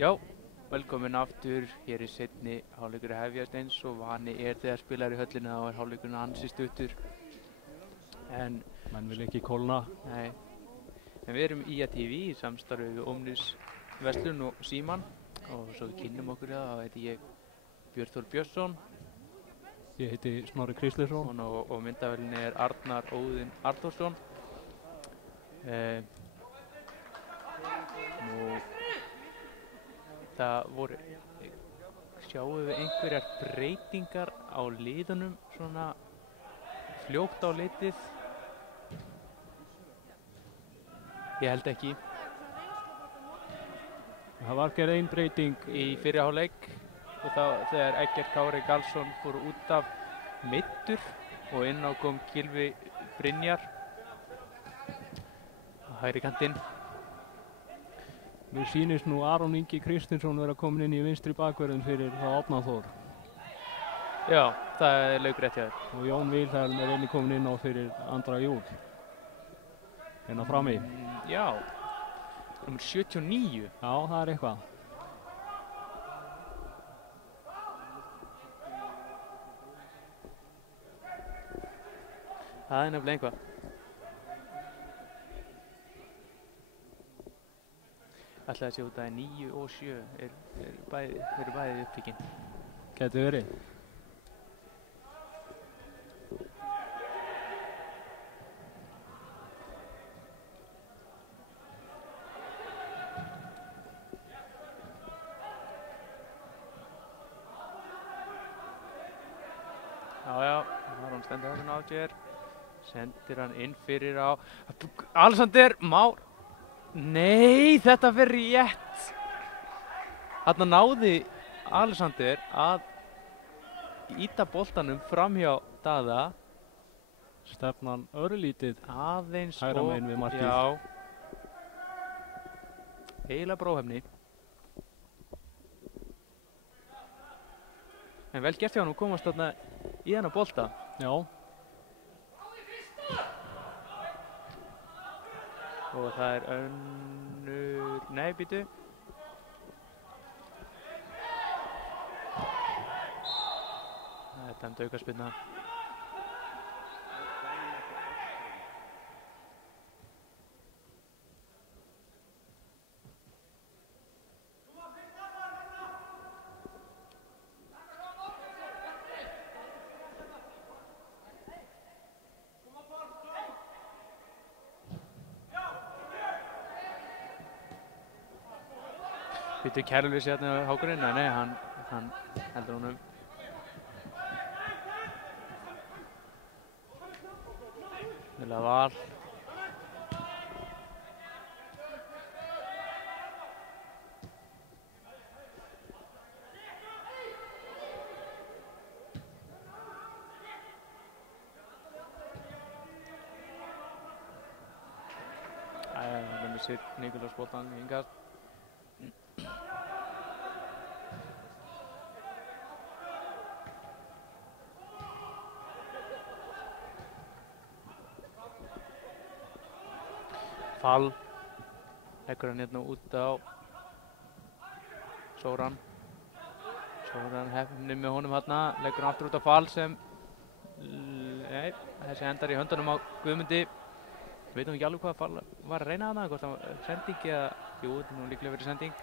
Já, velkomin aftur. Hér er seinni hálfleikur að hefjast eins og vani er þegar spilar í höllina og hálfleikurinn ansi stuttur. En Menn vil ekki kólna. nei, en við erum í TV í samstarfi við Omnis Verslun og Síman og svo við kynnum okkur það, þá heiti ég Björn Þór Björnsson Ég heiti Snorri Kristleifsson. og myndavélinni er Arnar Óðinn Arnþórsson. Nú, það voru, sjáum við einhverjar breytingar á liðunum svona fljótt á litið? Ég held ekki. Það var gerð ein breyting. Í fyrri hálfleik og þá þegar Eggert Kári Galsson fór út af meiddur og inn á kom Gylfi Brynjar á hægri kantinn. Mér sýnist nú Aron Ingi Kristinsson vera komin inn í vinstri bakverðin fyrir þá Árna Þór. Já, það er laukrétt hjá þér. Og Jón Vilhelm er einnig komin inn á fyrir Andra Júl. Hérna frammi. Já, nummer 79. Já, það er eitthvað. Það er nefnilega einhvað. Ætlaði að sé út að 9 og 7 eru bæði upptíkin. Gæti verið. Já, Aron stendur hann á sér. Sendir hann inn fyrir á Alexander Már. Nei, þetta fer rétt. Þarna náði Alexander að ýta boltanum framhjá Daða. Stefnan örlítið Aðeins hægra megin við markið. Já. Eiginlega bróhefni. En vel gert hjá hann að komast þarna í þennan bolta. Já. Og það er önnur... Nei, býtu. Það er dæmd aukaspyrna. Býtu kæruleysi hérna á Hákoninn? Nei, hann heldur honum. Vilja Val. Hann missir Nikulás boltan hingað. Fall leggur hann hérna út á Sóran hefnir með honum hérna, leggur hann aftur út á Fall sem nei, þessi endar í höndunum á Guðmundi. Veitum ekki alveg hvað Fall var að reyna þarna, hvort það var sending eða jú, þetta er nú líklega verið sending.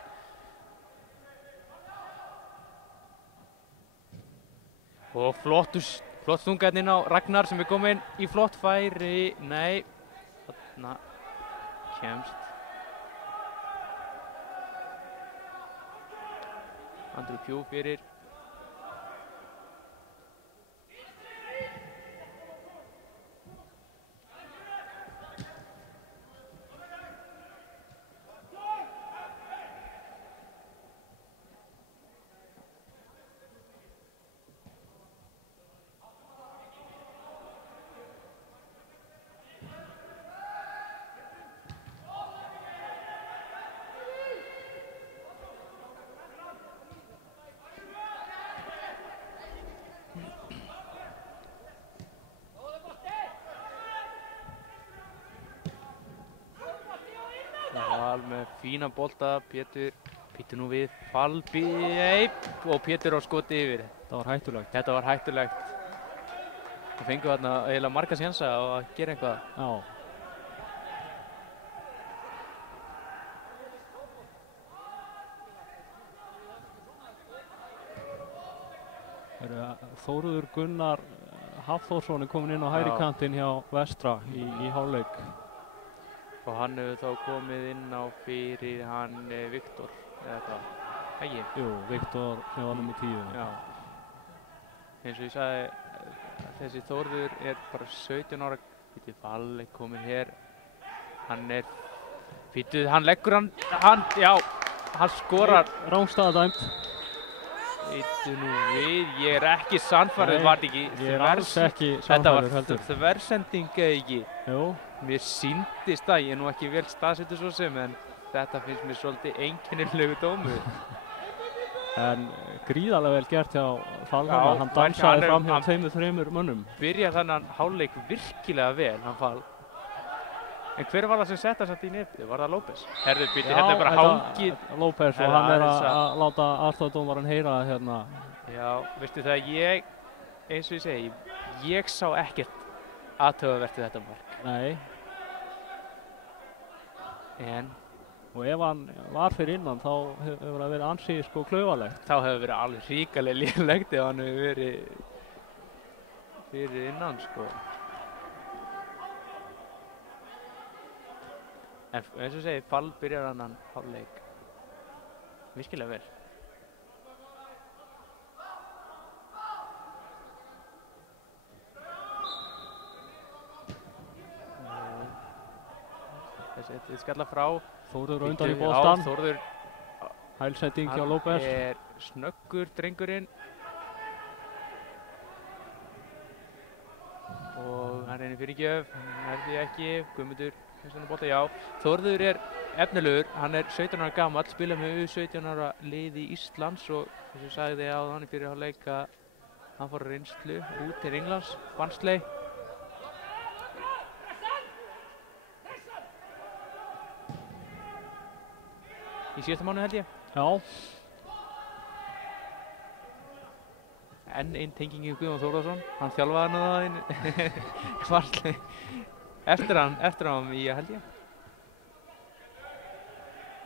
Og flott stunga hérna inn á Ragnar sem er kominn í flott færi. Nei, þarna kemst Andrew Pugh fyrir. Val með fína bolta, Pétur Býtu nú við, Fall, og Pétur á skoti yfir. Það var hættulegt. Þetta var hættulegt. Það fengu þarna eiginlega marga sénsa á að gera eitthvað. Já. Þóruður Gunnar Hafþórsson er komin inn á hægri kantinn hjá Vestra í hálfleik. Og hann hefur þá komið inn á fyrir hann Viktor, eða hvað, ekki? Jú, Viktor sem var nummer 10. Já. Eins og ég sagði, þessi Þóruður er bara 17 ára, Býtu Fall er komin hér, hann leggur hann skorar. Rángstaða dæmt. Býtu nú við, ég er ekki sannfærður, var þetta ekki? Ég er alls ekki sannfærður heldur. Þetta var þversending eða ekki? Jú. Mér sýndist það, ég er nú ekki vel staðsettur svo sem, en þetta finnst mér svolítið einkennilegu dómur. En gríðarlega vel gert hjá Fall, hann dansaði fram hjá 2-3 mönnum. Byrjar þennan hálfleik virkilega vel, hann Fall. En hver var það sem setta samt í netið? Var það López? Herðu, býttu, hérna er bara hangið. López og hann er að láta aðstoðardómarann heyra hérna. Já, veistu það, eins og ég segi, ég sá ekkert athugavert við þetta mark. Nei. En? Og ef hann var fyrir innan, þá hefur það verið ansi klaufalegt. Þá hefur verið alveg hrikalega lélegt ef hann hefur verið fyrir innan, sko. En eins og segi, Fall byrjar annan hálfleik virkilega vel. Þessi skalla frá. Þórður undan í boltann. Þórður. Hælsending hjá López. Hann er snöggur, drengurinn. Og hann reynir fyrirgjöf, hann því ekki, Guðmundur. Já. Þórður er efnilegur, hann er 17 ára gamall, spilar með U17 ára liði Íslands og eins og sagði á hann í fyrir hálfleik að hann fór reynslu út til Englands, Barnsley. Í síðasta mánuði held ég. Já. Enn einn tenging í Guðjón Þórðarsson, hann þjálfaði hann það inn Barnsley. Eftir hann í held ég.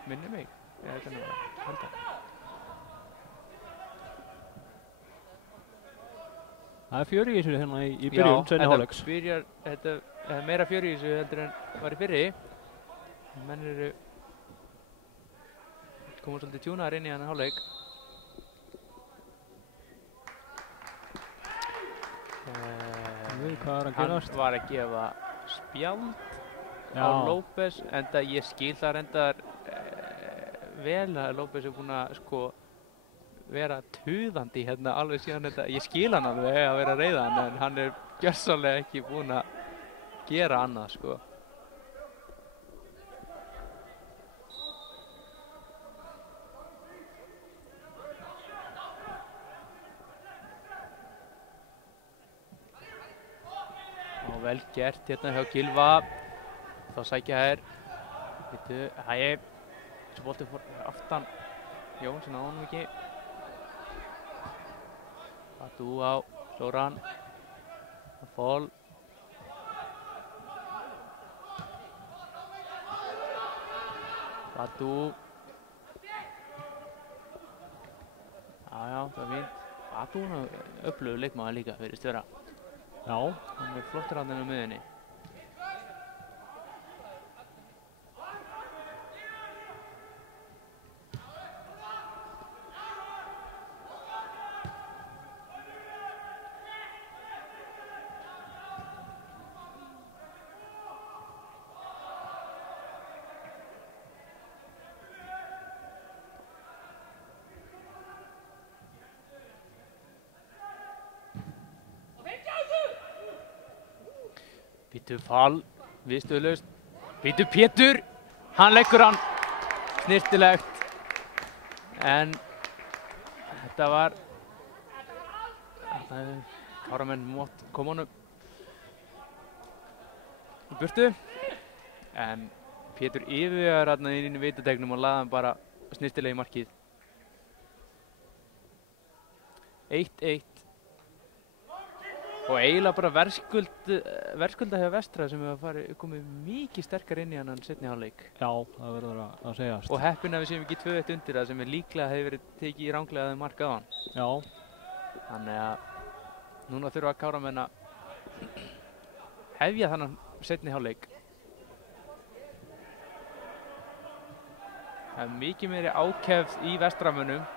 Minni mig. Ég held að. Það er fjör í þessu hérna í byrjun, seinni hálfleiks. Já, þetta er meira fjör í þessu heldur en var í fyrri. Menn eru komið svolítið tjúnaðar inn í hann hálfleik. Hvað er að gerast? Hann var að gefa spjald á López, enda ég skil það reyndar vel að López er búinn að vera tuðandi hérna alveg síðan þetta, ég skil hann alveg að vera reiðan en hann er gjörsamlega ekki búinn að gera annað Og vel gert hérna hjá Gylfa. Þá sækja þær. Þessi bolti fór aftan. Jónsson á honum ekki. Badú á Þóran. Fall. Badú. Já, það er fínt. Badú er öflugur leikmaður líka, virðist vera. Já. Hann er flottur hann á miðjunni. Býtu Fall, viðstöðulaust. Býtu Pétur, hann leggur hann. Snirtilegt. En þetta var... Káramenn mótt koma honum í burtu. En Pétur yfirvegar hérna inn í vitategnum og laði hann bara snyrtilega í markið. 1-1. Og eiginlega bara verðskulda hjá Vestra sem hefur komið mikið sterkar inn í hann seinni hálfleik. Já, það verður að segjast. Og heppinn að við séum ekki 2-1 undir það sem líklega hefur verið tekið í ranglega að marka á hann. Já. Þannig að núna þurfa Káramenn að hefja þannig seinni hálfleik. Það er mikið meiri ákefð í Vestramönnum.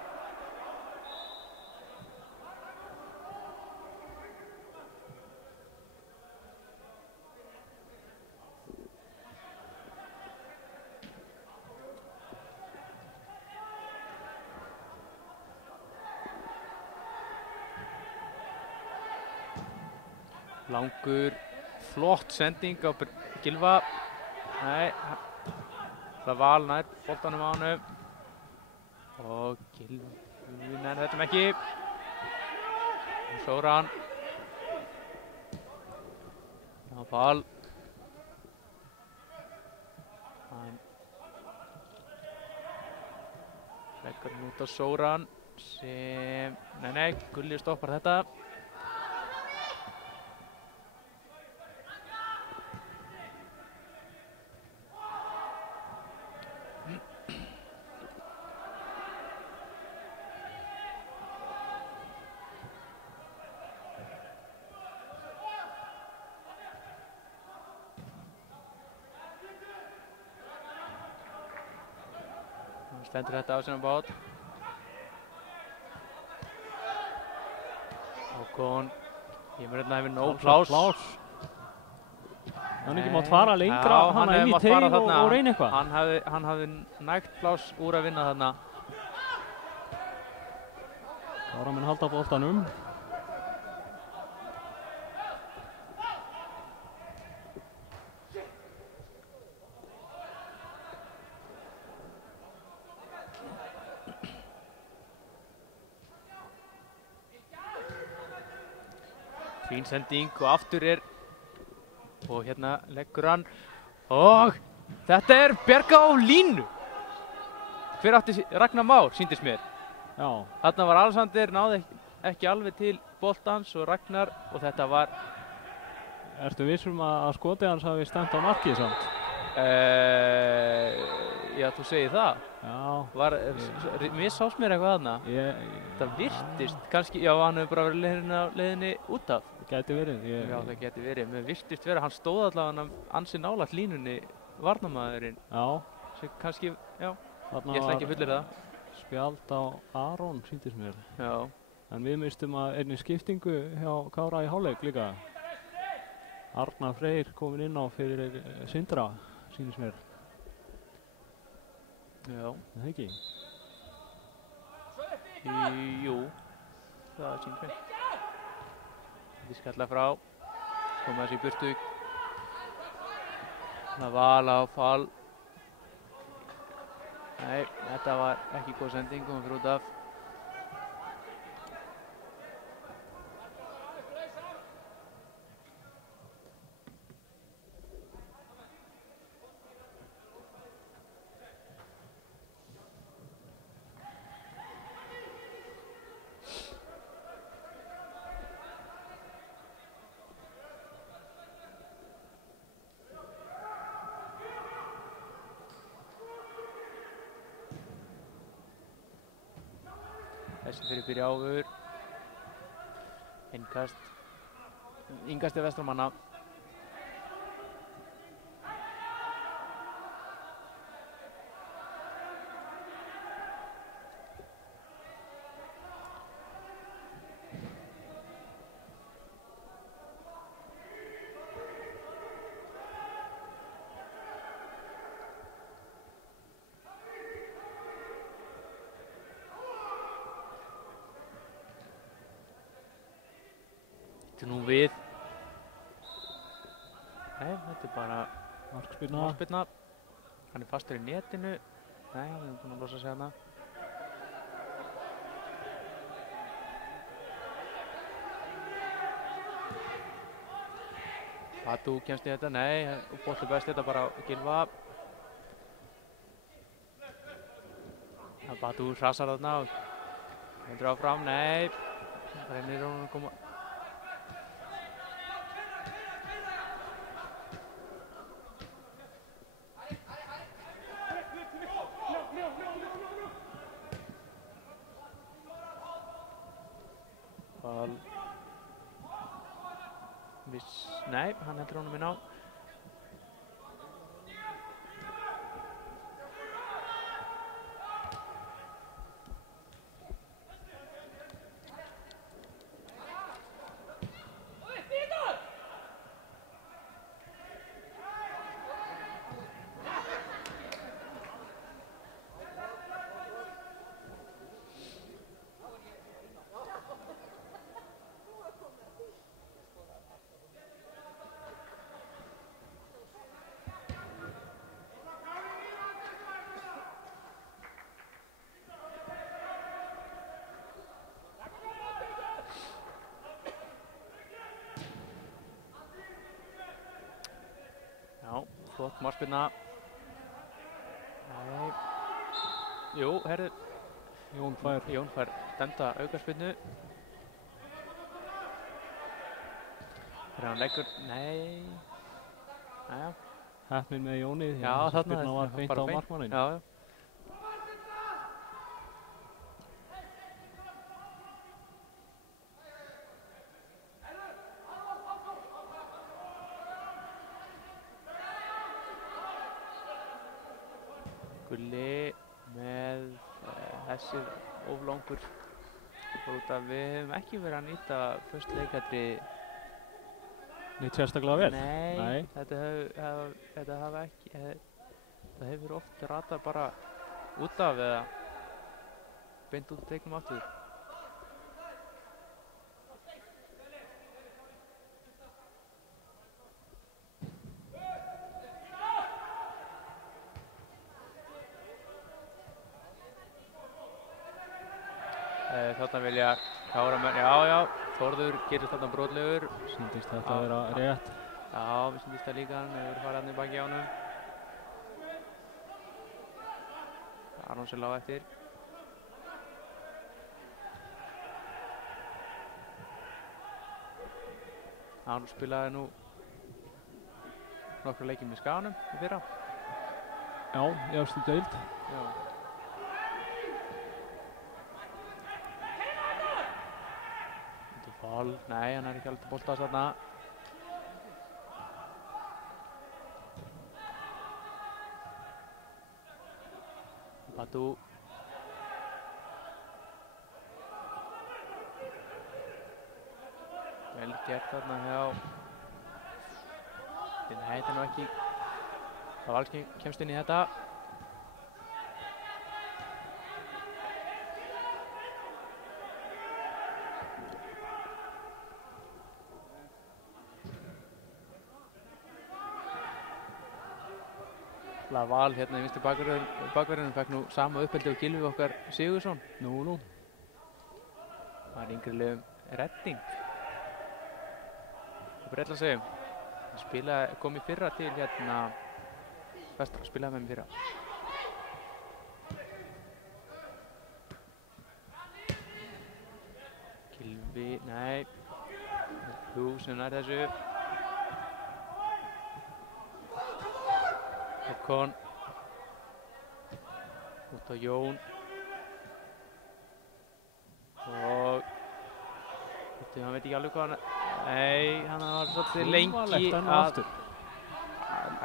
Langur, flott sending á Gylfa. Nei, það Val nær boltanum á honum. Og Gylfi nær þetta ekki. Sóran. Það Val. Hann leggur hann út á Sóran sem, nei, Gulli stoppar þetta. Stendur þetta á sinna bát. Hákon kemur hérna yfir nóg pláss. Hann ekki mátt fara lengra, hann inn í teig og reyna eitthvað. Hann hafði nægt pláss úr að vinna þarna. Káramenn halda boltanum. Fín sending og aftur og hérna leggur hann og þetta bjarga á línu. Hver átti Ragnar Már, sýndist mér. Já. Þarna var Alexander, náði ekki alveg til boltans og Ragnar og þetta var... Ertu vissum að skotið hans hafi stemt á markið samt? Já, þú segir það. Já. Missást mér eitthvað þarna. Það virtist, kannski, já, hann hefur bara verið leiðinni út af. Gæti verið. Já, það gæti verið. Mér virtist verið að hann stóð allavega ansi nálægt línunni, varnarmaðurinn. Já. Sem kannski, já, þarna ég ætla ekki að fullyrða það. Spjald á Aron, sýndist mér. Já. En við mistum að einni skiptingu hjá Kára í hálfleik líka. Arnar Freyr kominn inn á fyrir Sindra, sýnist mér. Já. Það ekki? Jú, það sýnist mér. Þetta skalla frá, koma þessi í burtu. Það Val á Fall. Nei, þetta var ekki góð sending, komum fyrir út af. Þessi fyrir byrja áfur. Innkast Vestramanna. Þetta nú við. Nei, þetta bara markspyrna. Hann fastur í netinu. Nei, hann búinn að losa sig hana. Batu kemst í þetta, nei, bolti best þetta bara Gylfa. Batu hrasar þarna og heldur áfram, nei, reynir hún að koma. Val. Nei, hann heldur honum inn á. Flott markspyrna. Nei. Jú, herðu. Jón fær dæmda aukaspyrnu. Þegar hann leggur, nei. Næja. Heppnin með Jóni, því já, að spyrna var beint á markmanninn. Já. Gulli með þessi oflangur út að við hefum ekki verið að nýta föst leikadri Nýtt sérstaklega vel? Nei. Þetta hafa ekki, það hefur oft ratað bara út af eða beint út teiknum aftur. Þarna vilja Káramenn, já, Þórður gerir þarna brotlegur. Sýndist þetta að vera rétt. Já, mér sýndist það líka, hann hefur farið hann í baki á honum. Aronsson lá eftir. Hann spilaði nú nokkra leiki með Skaganum í fyrra. Já, í efstu deild. Já. Nei, hann er ekki alveg boltast þarna. Batu. Vel gert þarna hjá. Nei, þetta er nú ekki. Það alls kemst inn í þetta. Val hérna í vinstri bakverðinu fekk nú sama uppeldi og Gylfi okkar Sigursson. Nú. Það er yngri liðum redding. Það er illa að segja. Kom í fyrra til hérna Vestra, spilaði með mér fyrra. Gylfi, nei. Jú, sem nær þessu. Håkon út á Jón og hann veit ekki alveg hvað hann var svolítið lengi að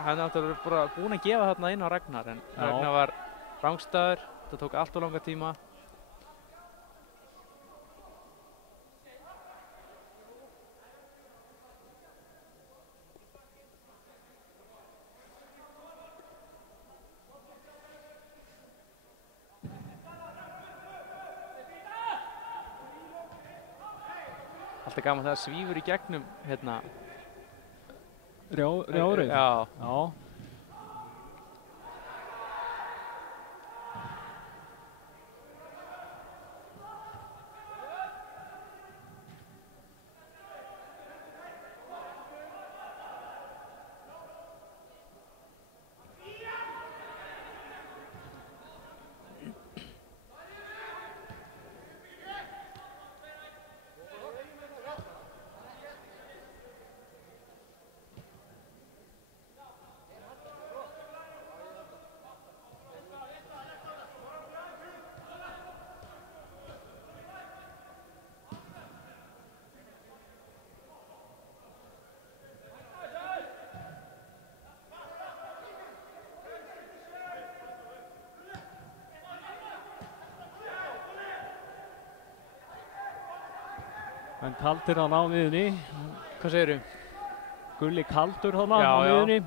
hann náttúrulega bara búinn að gefa þarna inn á Ragnar en Ragnar var rangstæður, þetta tók allt of langa tíma. Alltaf gaman þegar svífur í gegnum hérna Rjárið? Já. En kaldir hann á miðunni. Hvað segirðu? Gulli kaldur hann á Já, já. miðunni.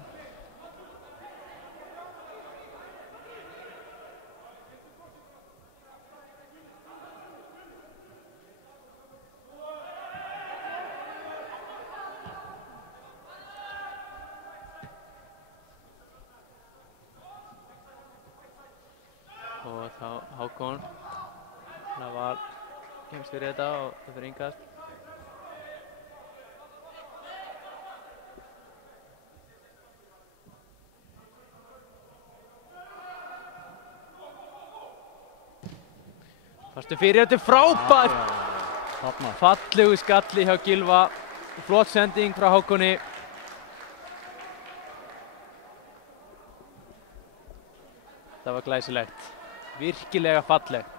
Og þá Hákon. Það var kemst fyrir þetta og það fyrir innkast. Fastu fyrir, þetta er frábært! Þarna. Fallegu skalli hjá Gylfa. Flott sending frá Hákoni. Það var glæsilegt. Virkilega fallegt.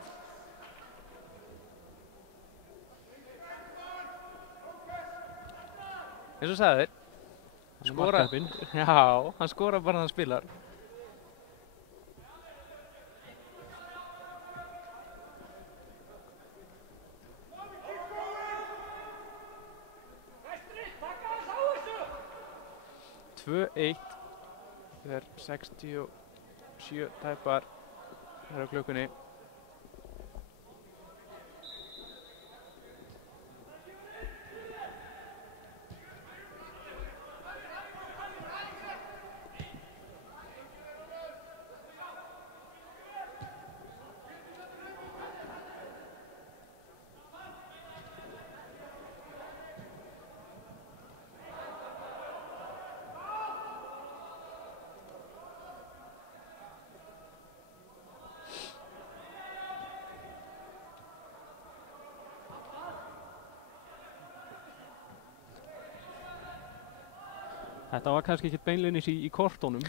Eins og sagði þér. Markkappinn. Já, hann skorar bara þegar hann spilar. Tvö, 1. Það er 67 tæpar hér á klukkunni. Þetta var kannski ekki beinleinis í kortunum.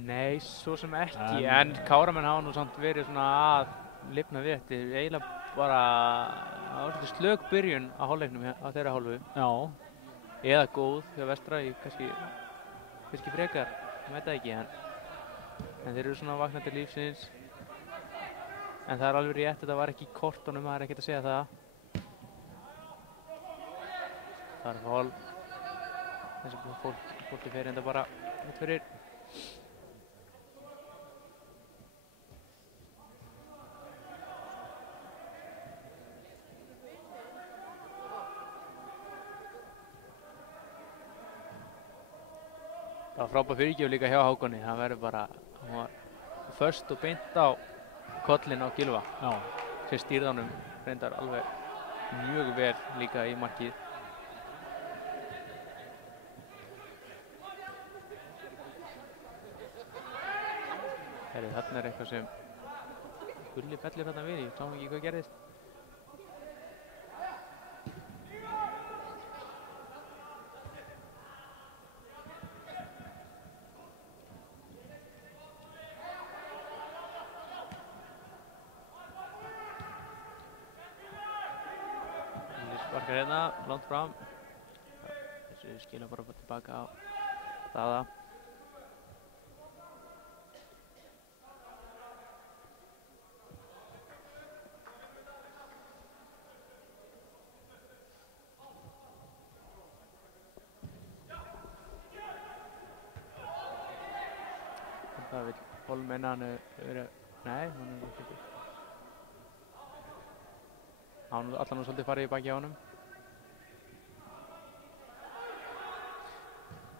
Nei, svo sem ekki, en Káramenn hafa nú samt verið svona að lifna við þetta. Eiginlega bara, það var svolítið slök byrjun á hálfleiknum á þeirra hálfu. Já. Eða góð hjá Vestra í kannski frekar, ég veit það ekki, en þeir eru svona vaknandi lífsins. En það er alveg rétt, þetta var ekki í kortunum, það er ekkert að segja það. Það er hálf. Þessi fólki fer enda bara út fyrir. Það var frábær fyrirgjöf líka hjá Hákoni. Það verður bara, hann var först og beint á kollin á Gylfa. Já. Sem stýrði honum reyndar alveg mjög vel líka í markið. Þarna er eitthvað sem Gulli fellir þarna við, ég sá ekki hvað gerðist. Gulli sparkar hérna, langt fram. Þessu skilja bara tilbaka á Daða. Það vil Hólm hann vera, nei, hann er ekki. Hann allan og svolítið farið í baki á honum.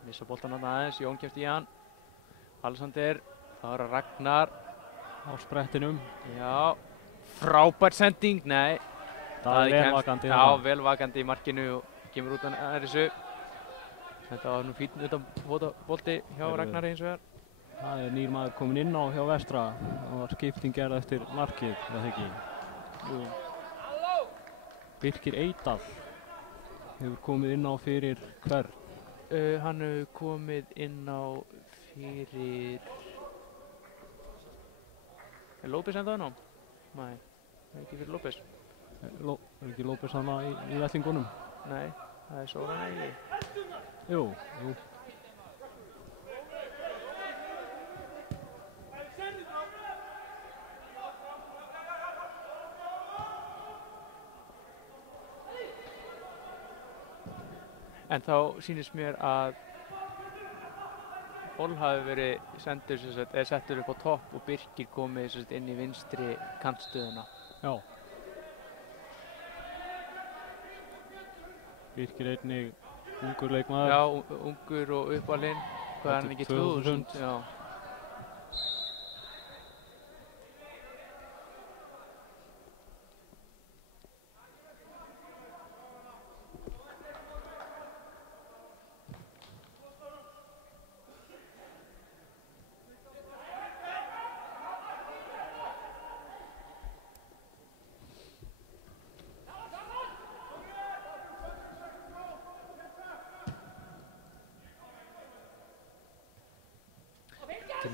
Missa boltan hann aðeins, Jón kemst í hann. Alexander, það er Ragnar. Á sprettinum. Já, frábær sending, nei. Það er velvakandi. Já, velvakandi í markinu og kemur út af þessu. Þetta var nú fínn utan bolti hjá Ragnari eins og þér. Það er nýr maður komin inn á hjá Vestra. Það var skipting gerð eftir markið, það ekki. Jú. Birkir Eydal hefur komið inn á fyrir hvern? Hann hefur komið inn á fyrir... Er López ennþá inn á? Nei, það er ekki fyrir López. Er ekki López hana í vellingunum? Nei, það er Sóran Eili. Jú. En þá sýnist mér að Boll hafi verið sendur eða settur upp á topp og Birkir komið inn í vinstri kantstöðuna. Já. Birkir einnig ungur leikmaður. Já, ungur og uppalinn. Hvað er hann ekki 2000? Já.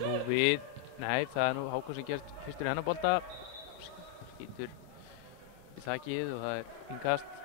Nú við, nei, það er nú Hákon sem gerst fyrstur í hennar bolta, skýtur í þakið og það er innkast.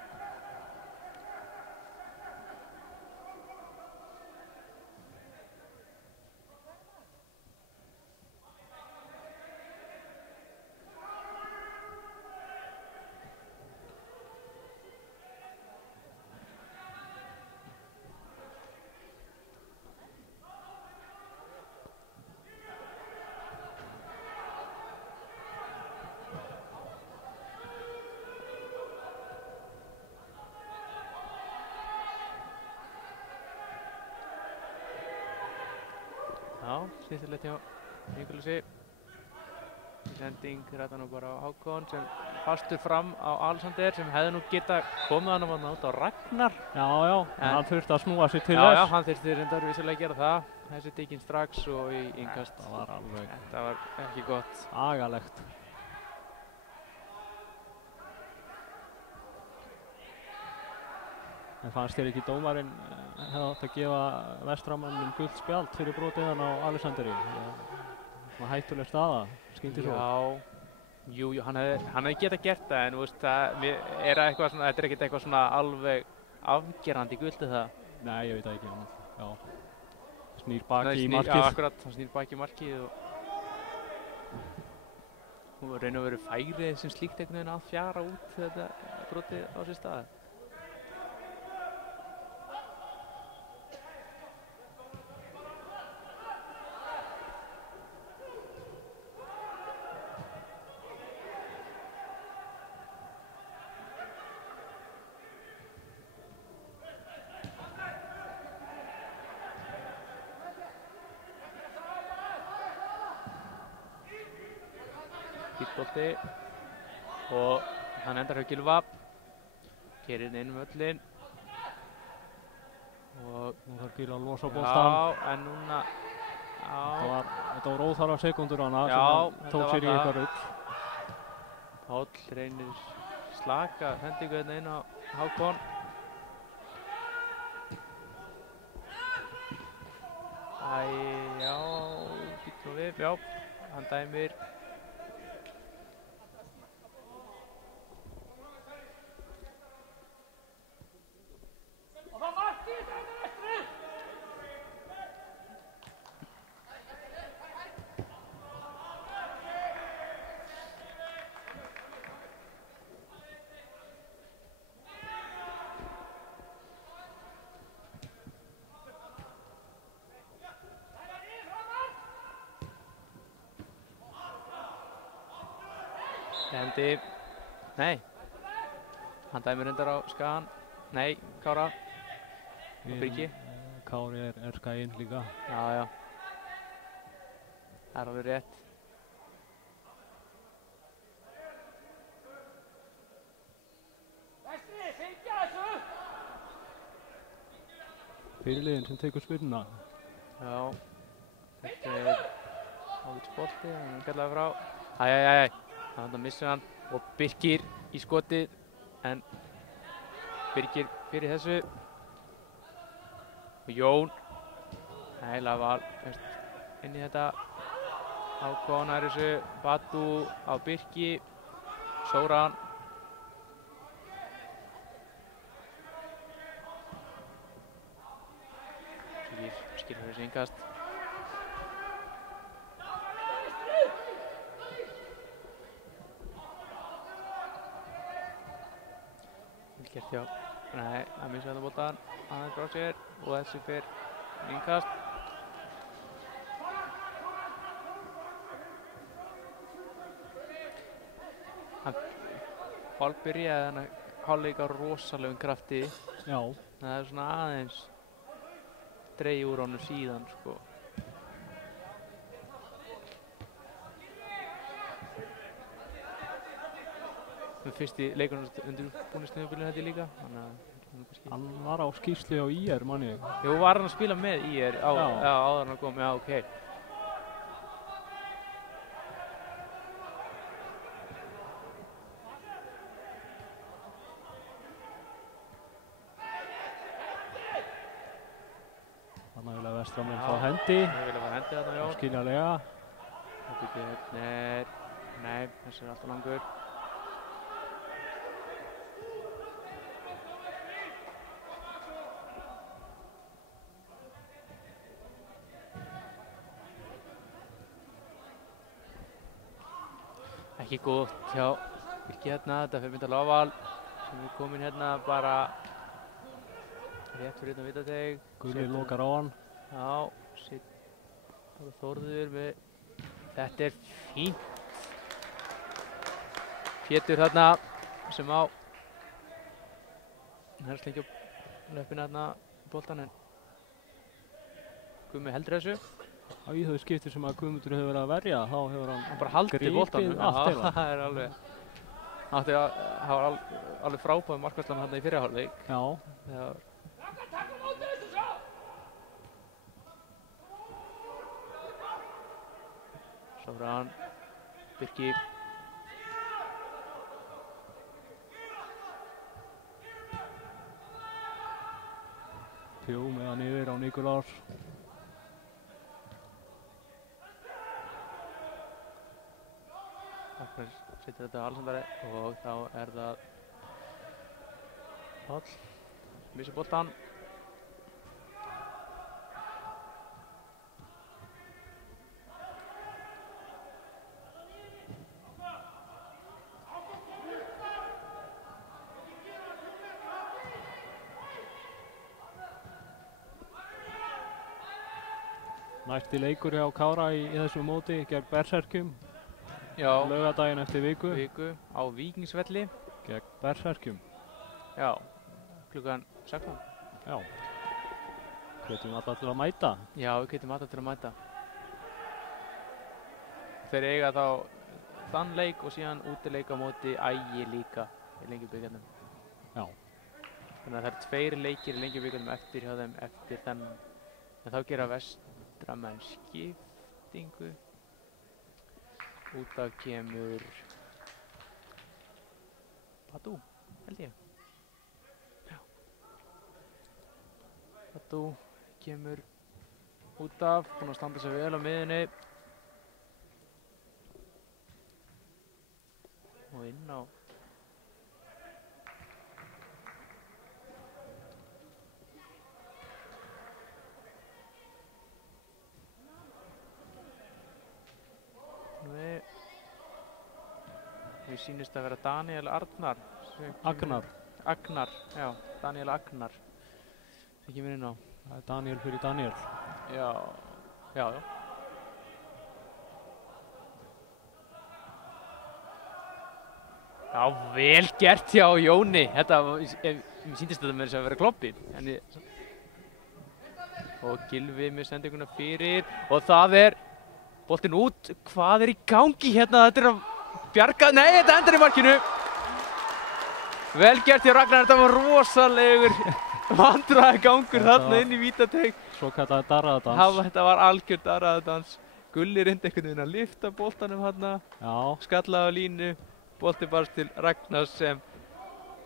Já, stýttilegt hjá Nikolasi. Sending ræta nú bara á Hákon sem fastur fram á Alexander sem hefði nú geta komið hann út á Ragnar. Já, hann þurfti að snúa sig til þess. Já, hann þurfti reyndar vissulega að gera það. Þessi tekinn strax og í innkast. Þetta var ekki gott. Agalegt. En fannst þér ekki dómarinn hefði átt að gefa Vestramannum gult spjald fyrir brotið hann á Alexanderi? Það var hættuleg staða, skildi svo. Já, jú, hann hefði getað gert það, en veist, þetta er ekkert eitthvað svona alveg afgerandi gultið það. Nei, ég veit það ekki, já. Snýr baki í markið. Já, akkurat, hann snýr baki í markið og raun og veru færið sem slíkt einhvern veginn að fjara út þetta brotið á sér staði. Bolti og hann endar hjá Gylfa, gerir inn völlinn og nú þarf Gylfa að losa boltan. Já, en núna þetta var óþarfa sekundur hana sem hann tók sér í eitthvað rugl. Páll reynir slaka hendingu hérna inn á Hákon. Já, býtum við, já, hann dæmir. Hendi, nei, hann dæmir reyndar á Skagan, nei, Kára og Birki. Kári er Skaginn líka. Já, það er alveg rétt. Fyrirliðinn sem tekur spyrnuna. Já, þetta er ávítsbolti, hann kallaði frá. Æ. Þannig að missa hann og Birkir í skotið, en Birkir fyrir þessu. Og Jón, hægilega val inn í þetta. Hákon er þessu, Batu á Birki, Sóran. Skilur þessu innkast. Gert hjá Nei, hann missar þetta boltan aðeins frá sér og þessi fer innkast. Hann byrjaði hann að hálfleik á rosalegum krafti. Já. Það er svona aðeins dregið úr honum síðan, sko. Fyrsti leikurinn undirbúningstímabilinu þetta líka, þannig að hann var á skýrslu á IR, manni ég. Jú, var hann að spila með IR áður hann kom, já, ok. Þannig vilja Vestramenn fá hendi. Það vilja fá hendi þarna, já. Skiljanlega. Nei, þessi er alltaf langur. Ekki gott hjá Birki hérna, þetta fer mynda Lofval sem er komin hérna bara rétt fyrir utan vítateig. Gulli lokar á hann. Já, Þórður með, þetta er fínt. Pétur þarna sem á slengja upp löppina þarna boltan en Gummi heldur þessu. Í þau skipti sem að Guðmundur hefur verið að verja, þá hefur hann bara haldið boltanum. Allt heila. Það er alveg, það var alveg frábæð markværslan hérna í fyrri hálfleik. Já. Svo frá hann, Birki. Pjó með hann yfir á Nikulás. Settir þetta á Alessandari og þá er það Páll. Missir boltan. Næsti leikur hjá Kára í þessu móti gegn Berserkjum. Já. Laugardaginn eftir viku. Á Víkingsvelli. Gegn Berserkjum. Já. Klukkan 16. Já. Hvetjum alla til að mæta. Já, við hvetjum alla til að mæta. Þeir eiga þá þann leik og síðan útileik á móti Ægi líka í Lengjubikarnum. Já. Þannig að það eru 2 leikir í Lengjubikarnum eftir hjá þeim eftir þennan. En þá gera Vestramenn skiptingu. Út af kemur Badú, held ég. Já. Badú kemur út af, búinn að standa sig vel á miðjunni. Og inn á Mér sýnist að vera Daniel Arnar. Agnar, já, Daniel Agnar sem kemur inn á. Það er Daniel fyrir Daniel. Já. Já, vel gert hjá Jóni. Mér sýndist þetta með þess að vera kloppi. Og Gylfi með sendinguna fyrir og það er boltinn út. Hvað er í gangi hérna? Þetta er að bjarga, nei, þetta endar í markinu. Vel gert hjá Ragnar, þetta var rosalegur vandræðagangur þarna inn í vítateig. Svo kallaði darraðadans. Þetta var algjör darraðadans. Gulli reyndi einhvern veginn að lyfta boltanum þarna. Já. Skallaði á línu, bolti barst til Ragnar sem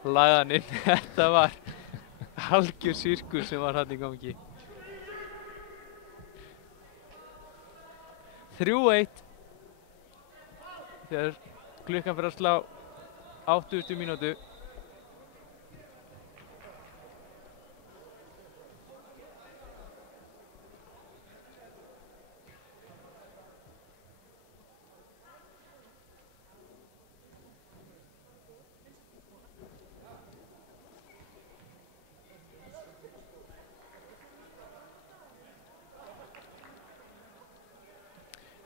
lagði hann inn. Þetta var algjör sirkus sem var þarna í gangi. 3-1 þegar klukkan fyrir að slá 80. mínútu.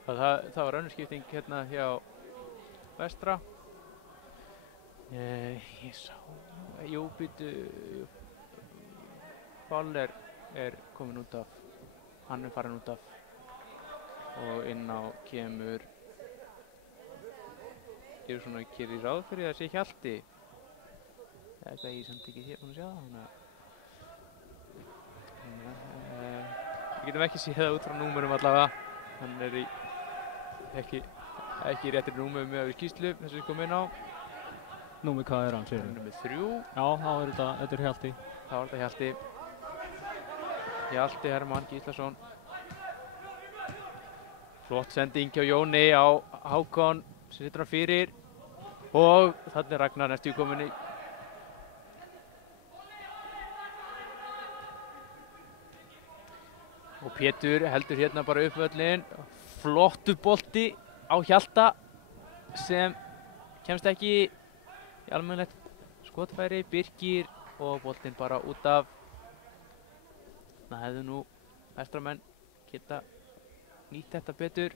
Það var önnur skipting hérna hjá Vestra. Ég sá, jú, býtu, Fall er komin út af, hann farin út af og inn á kemur, ég svona gerir ráð fyrir að sé Hjalti. Þetta ég samt ekki hér búin að sjá það, þannig að við getum ekki séð það út frá númerum allavega. Hann er ekki í réttri númerum með við skýrslu, þessu við komum inn á. Númer hvað er hann, segir Númer 3. Já, þá er þetta Hjalti. Þá er þetta Hjalti. Hjalti Hermann Gíslason. Flott sending hjá Jóni á Hákon sem situr hann fyrir. Og þarna er Ragnar næstu komin í. Og Pétur heldur hérna bara upp völlinn. Flottur bolti á Hjalta sem kemst ekki í almennilegt skotfæri. Birkir og boltinn bara út af. Það hefðu nú Vestramenn geta nýtt þetta betur.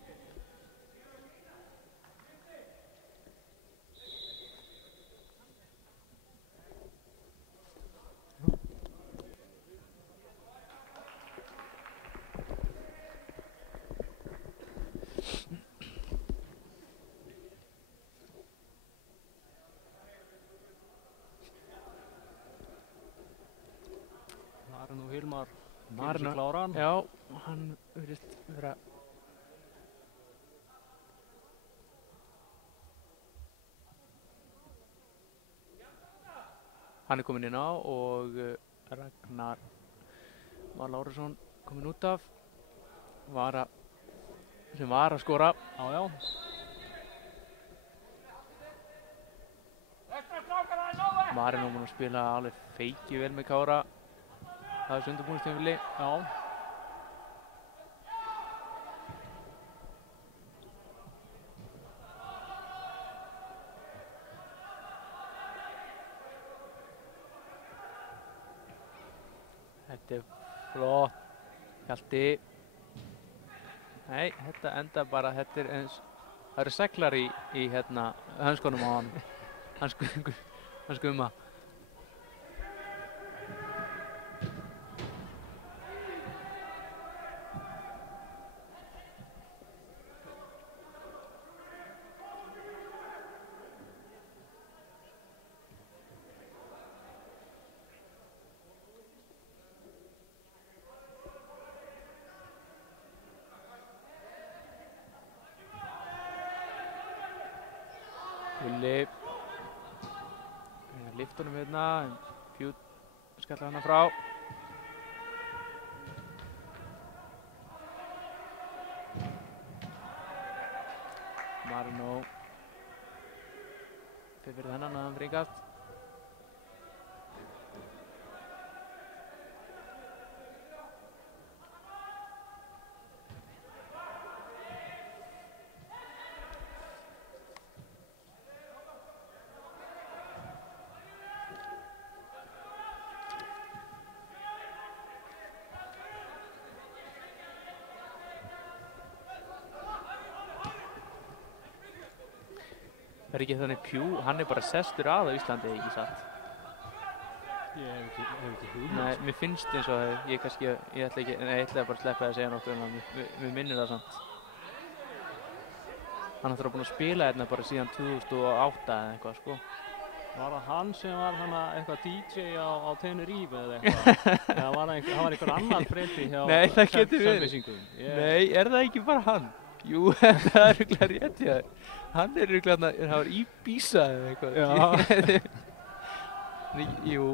Marinó Hilmar Marinó, kláran. já, hann virðist vera hann er kominn inn á og Ragnar Már Lárusson kominn út af sem var að skora. Já. Marinó múin að spila alveg feiki vel með Kára það er undirbúningstímabili. Já. Þetta er flott. Hjalti. Nei, þetta enda bara, þetta er eins, það eru seglar í hérna hönskunum á hann. Hann skumma. Gulli lyft honum hérna, Fjút skalla hana frá. Marinó fyrir þennan að hann fríkast. Það er ekki þannig Pjú, hann er bara sestur að á Íslandi, ekki satt? Ég hef ekki hugmynd. Nei, mér finnst eins og það, ég ætlaði bara að sleppa að segja nokkuð um það, mér minnir það samt. Hann er búinn að spila hérna bara síðan 2008 eða eitthvað, sko. Var það hann sem var hana eitthvað DJ á Tenerife eða eitthvað? Eða var það einhver annar breyti hjá Nei, það getur verið. Selfysingum? Nei, er það ekki bara hann? Jú, það er örugglega rétt hjá þér. Hann er örugglega, það var Íbísa eða eitthvað. Já. Jú,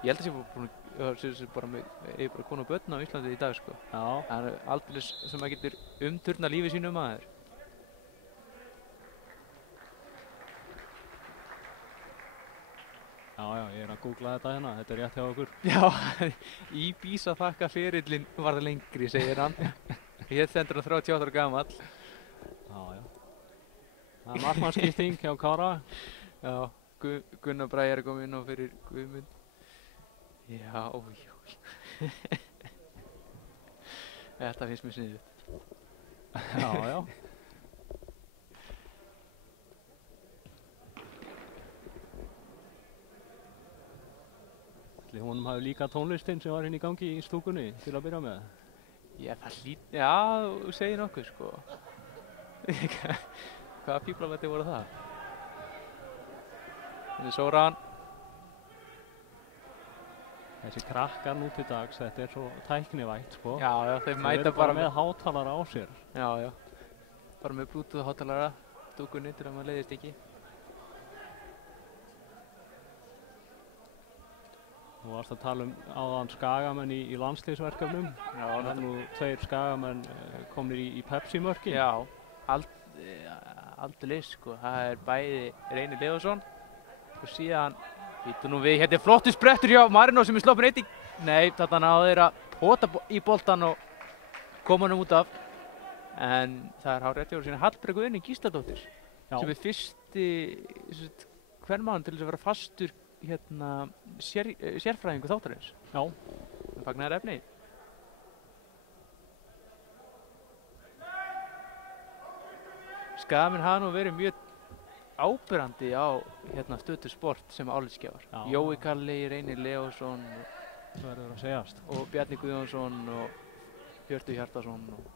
ég held að sé bara konu og börn á Íslandi í dag, sko. Já. Það er aldrei sem maður getur umturna lífi sínu maður. Já, ég er að googla þetta hérna, þetta er rétt hjá okkur. Já, Íbísa þakka ferillinn var það lengri, segir hann. Hér stendur hann 38 ára gamall. Já. Það er markmannsskipting hjá Kára. Já, Gunnar Bragi er komið inn á fyrir Guðmund. Já. Þetta finnst mér sniðugt. Já. Ætli honum hafi líka tónlistin sem var hérna í gangi í stúkunni til að byrja með? Já, já, þú segir nokkuð, sko. Hvaða fíflalæti voru það? Þetta er Soran. Þessi krakkar nú til dags, þetta er svo tæknivægt, sko. Já, já, þeir Þeir mæta eru bara með hátalara á sér. Já, já. Bara með Bluetooth hátalara stúkunni til að maður leiðist ekki. Þú varst að tala áðan skagamenn í landsliðsverkefnum. Já, það er nú 2 skagamenn komnir í Pepsi-mörkin. Já, aldeilis, sko. Það er bæði Reynir Leósson og síðan, vítu nú við, hérna er flottur sprettur hjá Marino sem er sloppin eitt í... Nei, þarna náðu þeir að pota í boltan og koma hann út af. En það er hárrétt hjá síðan Hallbjörg Guðný Gísladóttir sem er fyrsti kvenmaður til þess að vera fastur hérna sérfræðingu þáttarins. Já. Það fagnar efni. Skagamenn hafa nú verið mjög áberandi á hérna Stötu Sport sem álitsgjafar. Jói Kalli, Reynir Leósson verður að segjast. Og Bjarni Guðjónsson og Hjörtur Hjartarson og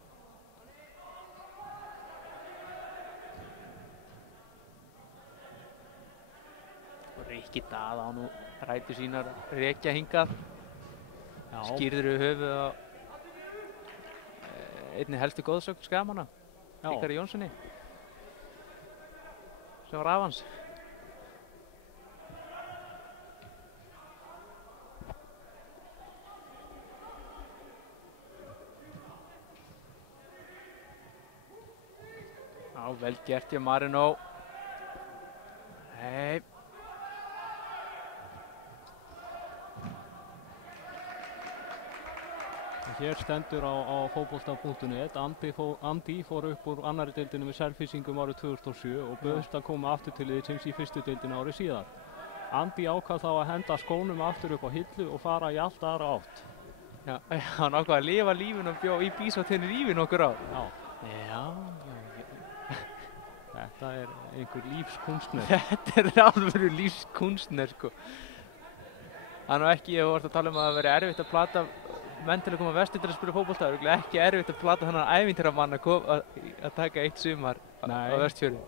Rikki Daða á nú rætur sínar rekja hingað. Skýrður við höfuð á einni helstu góðsögn Skagamanna, Ríkharði Jónssoni, sem var afans. Já, vel gert hjá Marino. Nei. Hér stendur á fótbolta.net Andi fór upp úr annari deildinni með Selfyssingum árið 2007 og bauðst að koma aftur til liðsins í fyrstu deildinni árið síðar. Andi ákvað þá að henda skónum aftur upp á hillu og fara í allt aðra átt. Já, hann ákvað að lifa lífinu og bjó í Bísóttinni lífinu okkur á. Já. Þetta er einhver lífskunstner. Þetta er alveg lífskunstner, sko. Hann og ekki, ég voru að tala um að það veri erfitt að plata menn til að koma vestur til að spila fótbolta. Það er ekki erfitt að plata þennan ævintýramann að taka eitt sumar á Vestfjörðum.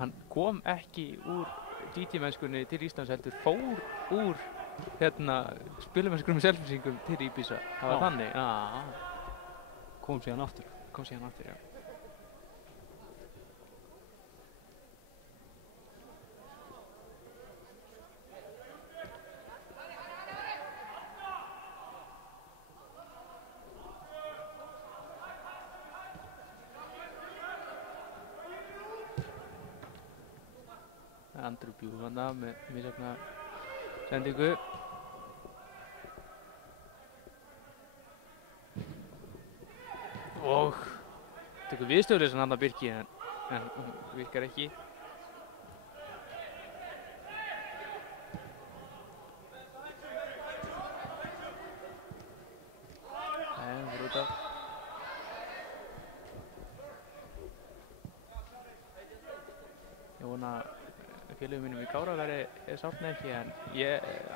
Hann kom ekki úr DJ-mennskunni til Íslands heldur, fór úr spilamennskunum með Selfyssingum til Íbisa. Það var þannig. Já. Kom síðan aftur. Já. Andrew Bjúvanna með misjafna sendingu. Og tekur viðstöðuleysan hann að Birki en hún virkar ekki. Nei, hún fyrir út af. Ég vona félögum mínum í Kára verði sátt ekki en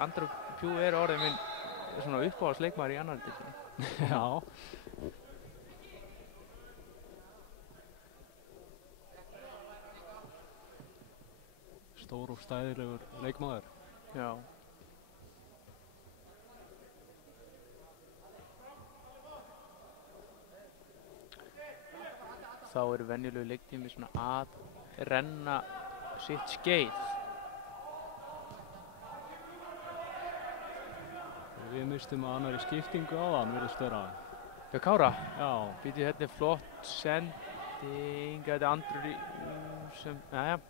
Andrew Bjú er orðið minn svona uppáhaldsleikmaður í annarri deildinni. Já. Stór og stæðilegur leikmaður. Já. Þá eru venjulegu leiktími svona að renna sitt skeið. Við mistum að annari skiptingu á þann, virðist vera. Já, Kára? Já. Býtu, þetta er flott sending, þetta er Andrew sem, næja.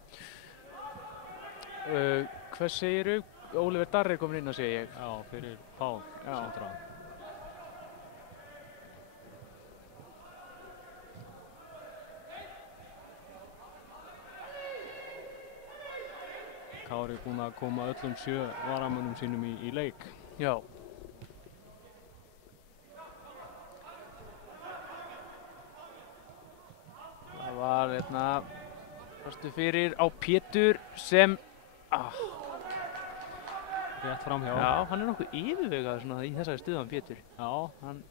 Hvað segirðu? Oliver Darri er komin inn að segja ég. Já, fyrir Pál Sandra. Kári er búinn að koma öllum 7 varamönnum sínum í leik. Já. Hérna varstu fyrir á Pétur sem Rétt framhjá. já, hann er nokkuð yfirvegaður svona í þessari stuðu hann Pétur. Já. Hann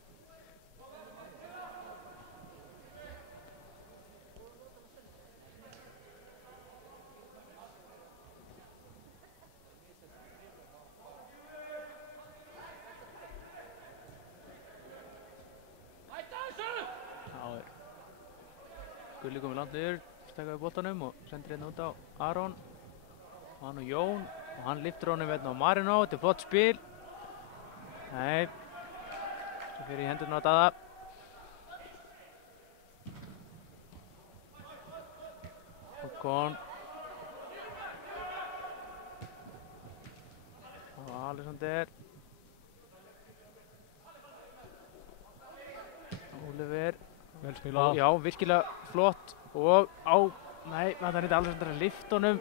Gulli komið landliður, stekkaði boltanum og sendir hérna út á Aron og hann og Jón og hann lyftir honum hérna á Marino, þetta er flott spil. Nei, svo fyrir í hendurna á Daða. Håkon og Alexander. Oliver. Vel spilað. Já, virkilega flott og nei, það er ekki Alexander að lyfta honum.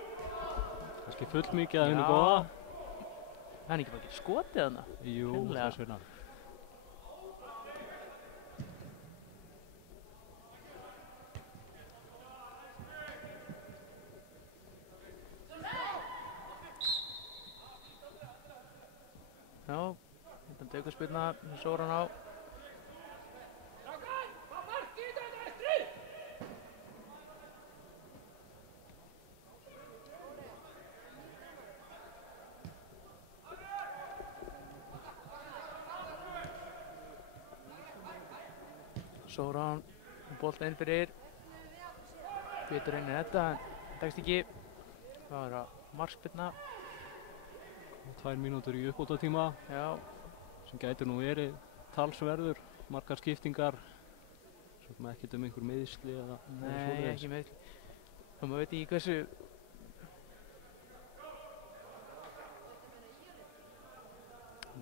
Kannski full mikið að henni góða. Það er ekki bara ekki skotið hana. Jú, hreinlega. þess vegna. Já, þetta er aukaspyrna, svo hann á. Sóran, bolta inn fyrir. Pétur reynir þetta, en tekst ekki. Það er að markspyrna. 2 mínútur í uppbótartíma. Já, Sem gæti nú verið talsverður. Margar skiptingar. Svo sem ekkert einhver meiðsli eða nei, svoleiðis. ekki með. Og maður veit ekki hversu.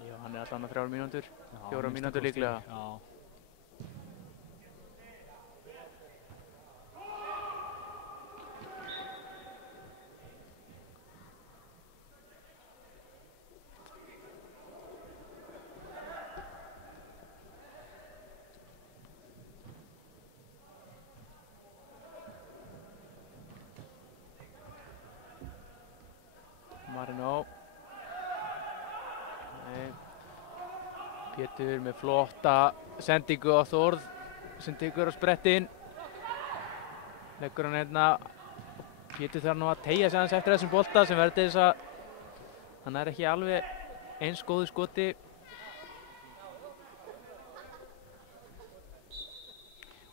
Já, hann er allan að 3 mínútur. Já, 4 minnsta mínútur kosti. líklega. Já. Marino. Nei. Pétur með flotta sendingu á Þórð sem tekur á sprettinn. Leggur hann hérna. Pétur þarf nú að teygja sig aðeins eftir þessum bolta sem verður til þess að hann er ekki alveg eins góðu skoti.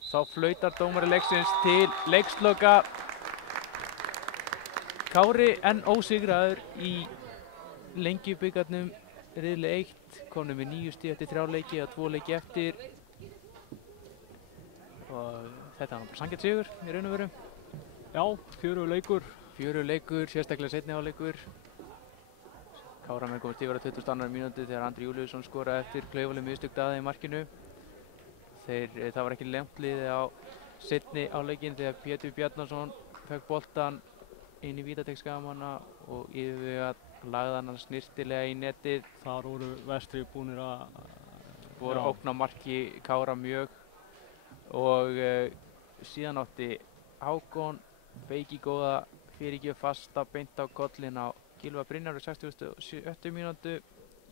Þá flautar dómari leiksins til leiksloka. Kári enn ósigraður í Lengjubikarnum riðli 1, komnir með 9 stig eftir 3 leiki og 2 leiki eftir. Og þetta er bara sanngjarn sigur í raun og veru. Já, 4 leikur. 4 leikur, sérstaklega seinni hálfleikur. Káramenn komist yfir á 22. mínútu þegar Andri Júlíusson skoraði eftir klaufaleg mistök Daða í markinu. Það var ekki lengt liðið á seinni hálfleikinn þegar Pétur Bjarnason fekk boltann inn í vítateigskamanna og yfirvegað lagði hann snyrtilega í netið. Þar voru Vestri búnir að Voru ógna marki Kára mjög og síðan átti Hákon Beiki góða fyrirgjöf fasta beint á kollinn á Gylfa Brynjar á 67. mínútu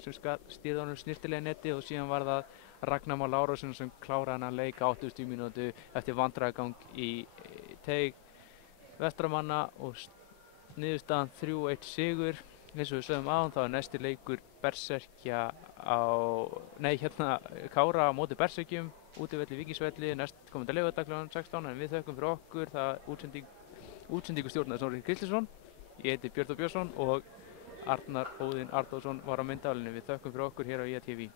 sem stýrði honum snyrtilega í netið og síðan var það Ragnar Már Lárusson sem kláraði hann að leik á 80. mínútu eftir vandræðagang í teig Vestramanna og niðurstaðan 3-1 sigur. Eins og við sögum áðan þá er næsti leikur Berserkja Kára á móti Berserkjum útivelli Víkingsvelli næst komandi laugardag kl. 16 en við þökkum fyrir okkur það útsendingu stjórnaði Snorri Kristinsson. Ég heiti Björn Þór Björnsson og Arnar Óðinn Arnórsson var á myndavélinu. Við þökkum fyrir okkur hér á IATV.